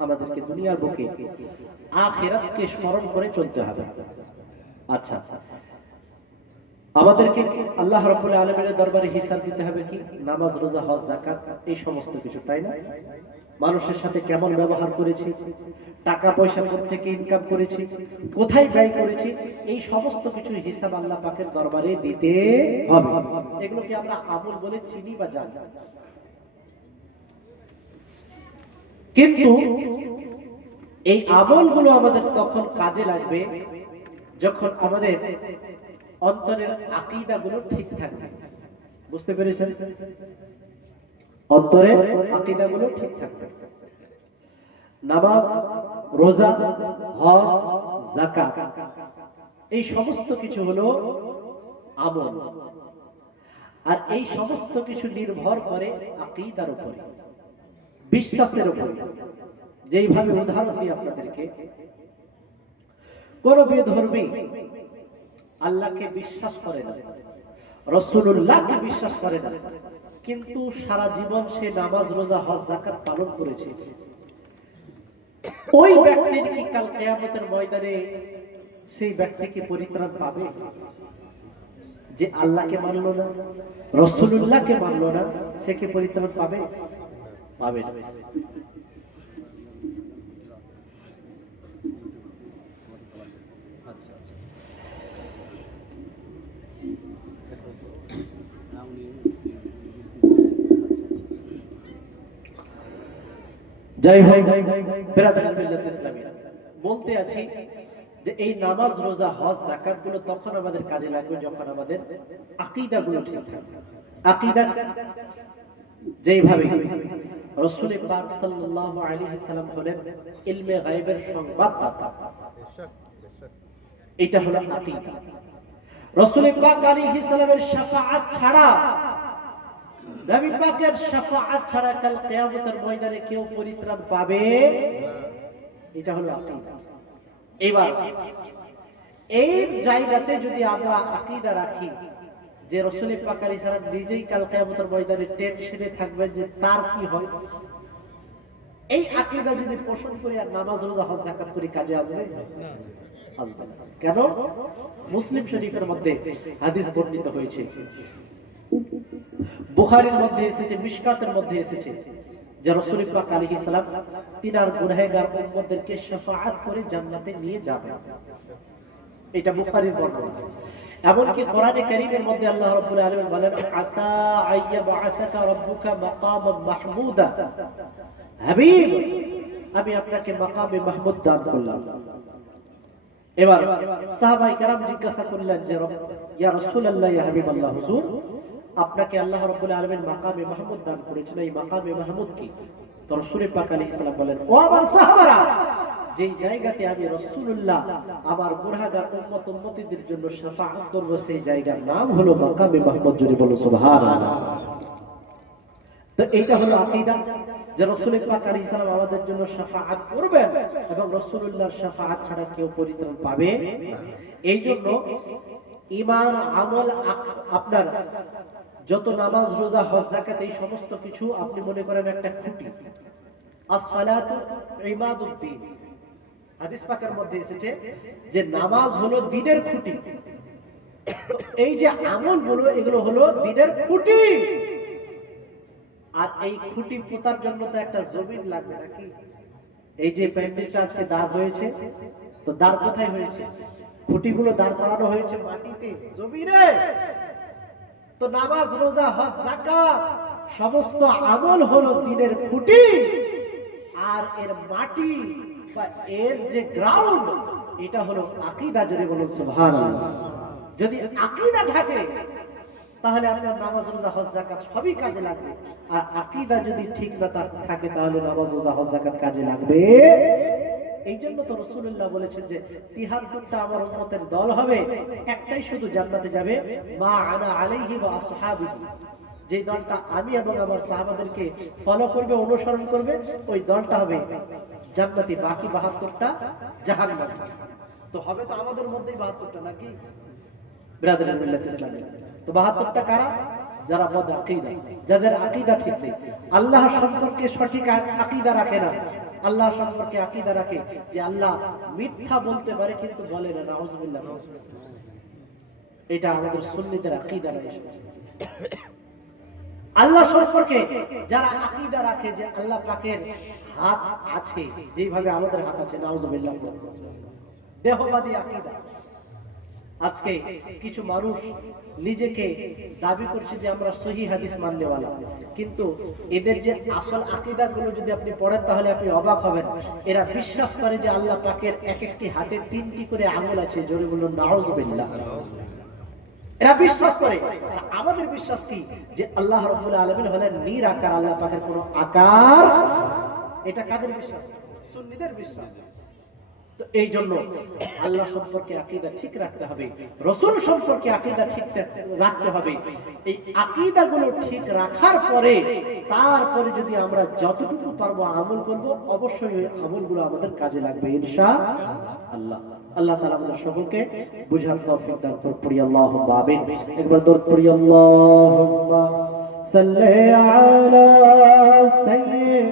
আমাদেরকে দুনিয়ার বুকে আখিরাতকে স্মরণ করে চলতে হবে। আচ্ছা, আমাদেরকে আল্লাহ রাব্বুল আলামিনের দরবারে হিসাব দিতে হবে কি? নামাজ, রোজা, হজ, যাকাত, এই সমস্ত কিছু, তাই না? মানুষের সাথে কেমন ব্যবহার করেছি, টাকা পয়সা কোথা থেকে ইনকাম করেছি, কোথায় ব্যয় করেছি, এই সমস্ত কিছু হিসাব আল্লাহ পাকের দরবারে দিতে হবে। এগুলোকে আমরা আমল বলে চিনি বা জানি। কিন্তু এই আমলগুলো আমাদের তখন কাজে লাগবে যখন আমাদের অন্তরের আকীদাগুলো ঠিক থাকবে। বুঝতে পেরেছেন? অন্তরের আকীদাগুলো ঠিক থাকবে। নামাজ, রোজা, হজ, যাকাত, এই সমস্ত কিছু হলো আমল। আর এই সমস্ত কিছু নির্ভর করে আকীদার উপরে, বিশ্বাসের উপরে। যেইভাবে উদাহরণ দিই আপনাদেরকে, কোন বিধর্মী আল্লাহকে বিশ্বাস করে না, রাসূলুল্লাহকে বিশ্বাস করে না, কিন্তু সারা জীবন সে নামাজ, রোজা, হজ, যাকাত পালন করেছে, ওই ব্যক্তির কি কাল কিয়ামতের ময়দানে সেই ব্যক্তি কি পরিত্রাণ পাবে? যে আল্লাহকে মানলো না, রাসূলুল্লাহকে মানলো না, সে কি পরিত্রাণ পাবে? পাবে না। যাই হোক বিরাদরান মিল্লাত ইসলামিয়া, বলতে আছি যে এই নামাজ, রোজা, হজ, যাকাত গুলো তখন আমাদের কাজে লাগবে যখন আমাদের আকীদা গুলো ঠিক থাকবে। আকীদা যেইভাবে রাসূল পাক সাল্লাল্লাহু আলাইহি সাল্লাম হলেন ইলমে গায়বের সংবাদদাতা, এটা হলো আকীদা। রাসূল পাক আলাইহিস সালামের শাফাআত ছাড়া, নবী পাকের শাফাআত ছাড়া কাল কিয়ামতের ময়দানে কেউ পরিত্রাণ পাবে না। এটা হলো আকীদা। এবার এই জায়গাতে যদি আমরা আকীদা রাখি যে রাসূল পাক আলাইহিস সালাম নিজেই কাল কিয়ামতের ময়দানে টেনশনে থাকবেন যে তার কি হয়, এই আকীদা যদি পোষণ করি আর নামাজ, রোজা, হজ, যাকাত করি, কাজে আসবে না? আসবে না। কেন? মুসলিম শরীফের মধ্যে হাদিস বর্ণিত হয়েছে, বুখারীর মধ্যে এসেছে, মিশকাতের মধ্যে এসেছে যে রাসূল পাক আলাইহিস সালাম তিনার গুনাহগার উম্মতদেরকে শাফাআত করে জান্নাতে নিয়ে যাবেন। এটা বুখারীর বর্ণনা। এমনকি কোরআনে কারীমের মধ্যে আল্লাহ রাব্বুল আলামিন বলেন, আসা আইয়াবআসাকা রাব্বুকা মাকামান মাহমুদা, হাবিব আমি আপনাকে মাকামে মাহমুদ দান করলাম। এবার সাহাবায়ে কেরাম জিজ্ঞাসা করলেন যে ইয়া রাসূলুল্লাহ, ইয়া হাবিবাল্লাহ, হুজুর আপনাকে আল্লাহ রাব্বুল আলামিন মাকামে মাহমুদ দান করেছেন, এই মাকামে মাহমুদ কি? তো রাসূল পাক আলাইহিস সালাম বলেন, ও আমার সাহাবারা, যেই জায়গাতে আমি রাসূলুল্লাহ আমার গুনাহগার উম্মত উম্মতীদের জন্য শাফাআত করব, সেই জায়গার নাম হলো মাকামে মাহমুদ। জোরে বলো সুবহানাল্লাহ। তো এইটা হলো আকীদা যে রাসূল পাক আলাইহিস সালাম আমাদের জন্য শাফাআত করবেন এবং রাসূলুল্লাহর শাফাআত ছাড়া কেউ পরিত্রাণ পাবে না। এই জন্য ঈমান, আমল, আপনার যত নামাজ, রোজা, হজ, যাকাত, এই সমস্ত কিছু আপনি মনে করেন একটা খুঁটি। as-সালাতু ইমাদুদ্দিন, হাদিস পাকের মধ্যে এসেছে যে নামাজ হলো দ্বীনের খুঁটি। তো এই যে আমল গুলো, এগুলো হলো দ্বীনের খুঁটি। আর এই খুঁটি পোতার জন্য তো একটা জমিন লাগবে নাকি? এই যে প্যান্ডেলটা আজকে দাঁড় হয়েছে, তো দাঁড় কোথায় হয়েছে? খুঁটিগুলো দাঁড় করানো হয়েছে মাটিতে, জমিনে। তো নামাজ, রোজা, হজ, যাকাত সমস্ত আমল হলো দ্বীনের খুঁটি। আর এর মাটি বা এর যে গ্রাউন্ড, এটা হলো আকীদা। জোরে বলুন সুবহানাল্লাহ। যদি আকীদা থাকে তাহলে আপনার নামাজ, রোজা, হজ, যাকাত সবই কাজে লাগবে। আর আকীদা যদি ঠিক না থাকে তাহলে নামাজ, রোজা, হজ, যাকাত কাজে লাগবে। এই জন্য তো রাসূলুল্লাহ বলেছেন যে ৭৩টা আমার উম্মতের দল হবে, একটাই শুধু জান্নাতে যাবে, মা আনা আলাইহি ওয়া আসহাবি। যে দলটা আমি এবং আমার সাহাবাদেরকে ফলো করবে, অনুসরণ করবে, ওই দলটা হবে জান্নাতি। বাকি ৭২টা জাহান্নামী। তো হবে তো আমাদের মধ্যেই ৭২টা নাকি ব্রাদার মিল্লাত ইসলামী? তো ৭২টা কারা? যারা বদ আকীদা, যাদের আকীদা ঠিক নেই, আল্লাহ সম্পর্কে সঠিক আকীদা রাখে না। আল্লাহ সম্পর্কে আকীদা রাখে যে আল্লাহ মিথ্যা বলতে পারে কিন্তু বলে না, নাউযুবিল্লাহ। এটা আমাদের সুন্নিদের আকীদা নয়। আল্লাহ সম্পর্কে যারা আকীদা রাখে যে আল্লাহ পাকের হাত আছে, যেভাবে আমাদের হাত আছে, নাউযুবিল্লাহ, দেহবাদী আকীদা। আজকে কিছু মানুষ নিজেকে দাবি করছে যে আমরা সহিহ হাদিস মাননেওয়ালা, কিন্তু এদের যে আসল আকীদাগুলো যদি আপনি পড়েন তাহলে আপনি অবাক হবেন। এরা বিশ্বাস করে যে আল্লাহ পাকের এক একটি হাতে 3টি করে আঙ্গুল আছে। জোরে বলুন নাউযুবিল্লাহ। এরা বিশ্বাস করে। আমাদের বিশ্বাস কি? যে আল্লাহ রাব্বুল আলামিন হলেন নিরাকার, আল্লাহ পাকের কোনো আকার। এটা কাদের বিশ্বাস? সুন্নিদের বিশ্বাস। তো এই জন্য আল্লাহ সম্পর্কে আকীদা ঠিক রাখতে হবে, রাসূল সম্পর্কে আকীদা ঠিক রাখতে হবে। এই আকীদাগুলো ঠিক রাখার পরে তারপরে যদি আমরা যতটুকু পারবো আমল করব, অবশ্যই ওই আমলগুলো আমাদের কাজে লাগবে ইনশাআল্লাহ। আল্লাহ তাআলা আমাদের সকলকে বুঝার তৌফিক দান করুন। পড়ি আল্লাহুম্মা আমিন। একবার দরুদ পড়ি, আল্লাহুম্মা সাল্লি আলা সাইয়্যিদ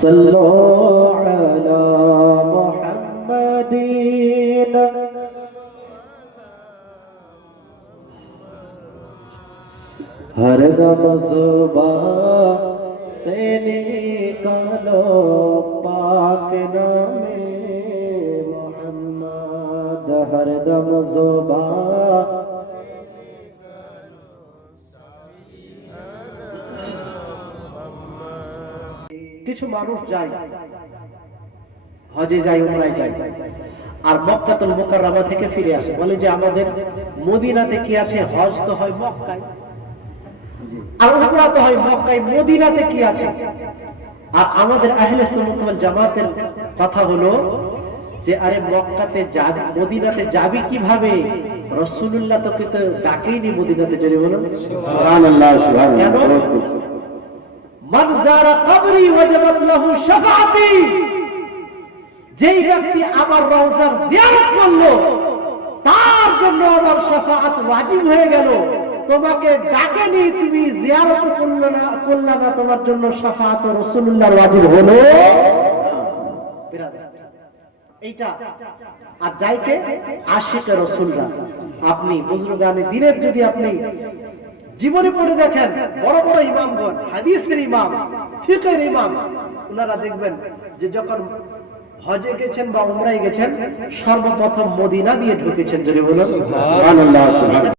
صلوا على محمد हर दम ज़ुबान से निकालो पाक नामे मोहम्मद। हर दम ज़ुबान কিছু মানুষ যায়, হজে যায়, উমরায় যায়, আর মক্কাতুল মুকাররমা থেকে ফিরে আসে, বলে যে আমাদের মদিনাতে কি আছে? হজ তো হয় মক্কায়, আর উমরা তো হয় মক্কায়, মদিনাতে কি আছে? আর আমাদের আহলে সুন্নাত ওয়াল জামাতের কথা হলো যে আরে মক্কাতে যাবি, মদিনাতে যাবি কিভাবে? রাসূলুল্লাহ তোকে তো ডাকেইনি মদিনাতে। জোরে বলুন সুবহানাল্লাহ। সুবহানাল্লাহ। মান যারা কবরি ওয়াজাবাত লাহু শাফাআতি, যেই ব্যক্তি আমার রওজার জিয়ারত করলো তার জন্য আমার শাফাআত ওয়াজিব হয়ে গেল। তোমাকে ডাকেনি, তুমি জিয়ারত করলে না, তোমার জন্য শাফাআত রাসূলুল্লাহর ওয়াজিব হলো। এইটা আর যাইকে আশিকে রাসূলরা। আপনি বুজুর্গানে দিনের যদি আপনি জীবনে পড়ে দেখেন, বড় বড় ইমামগণ, হাদিসের ইমাম, ফিকহের ইমাম, ওনারা দেখবেন যে যখন হজে গেছেন বা উমরায় গেছেন সর্বপ্রথম মদিনা দিয়ে ঢুকেছেন। যদি বলুন সুবহানাল্লাহ।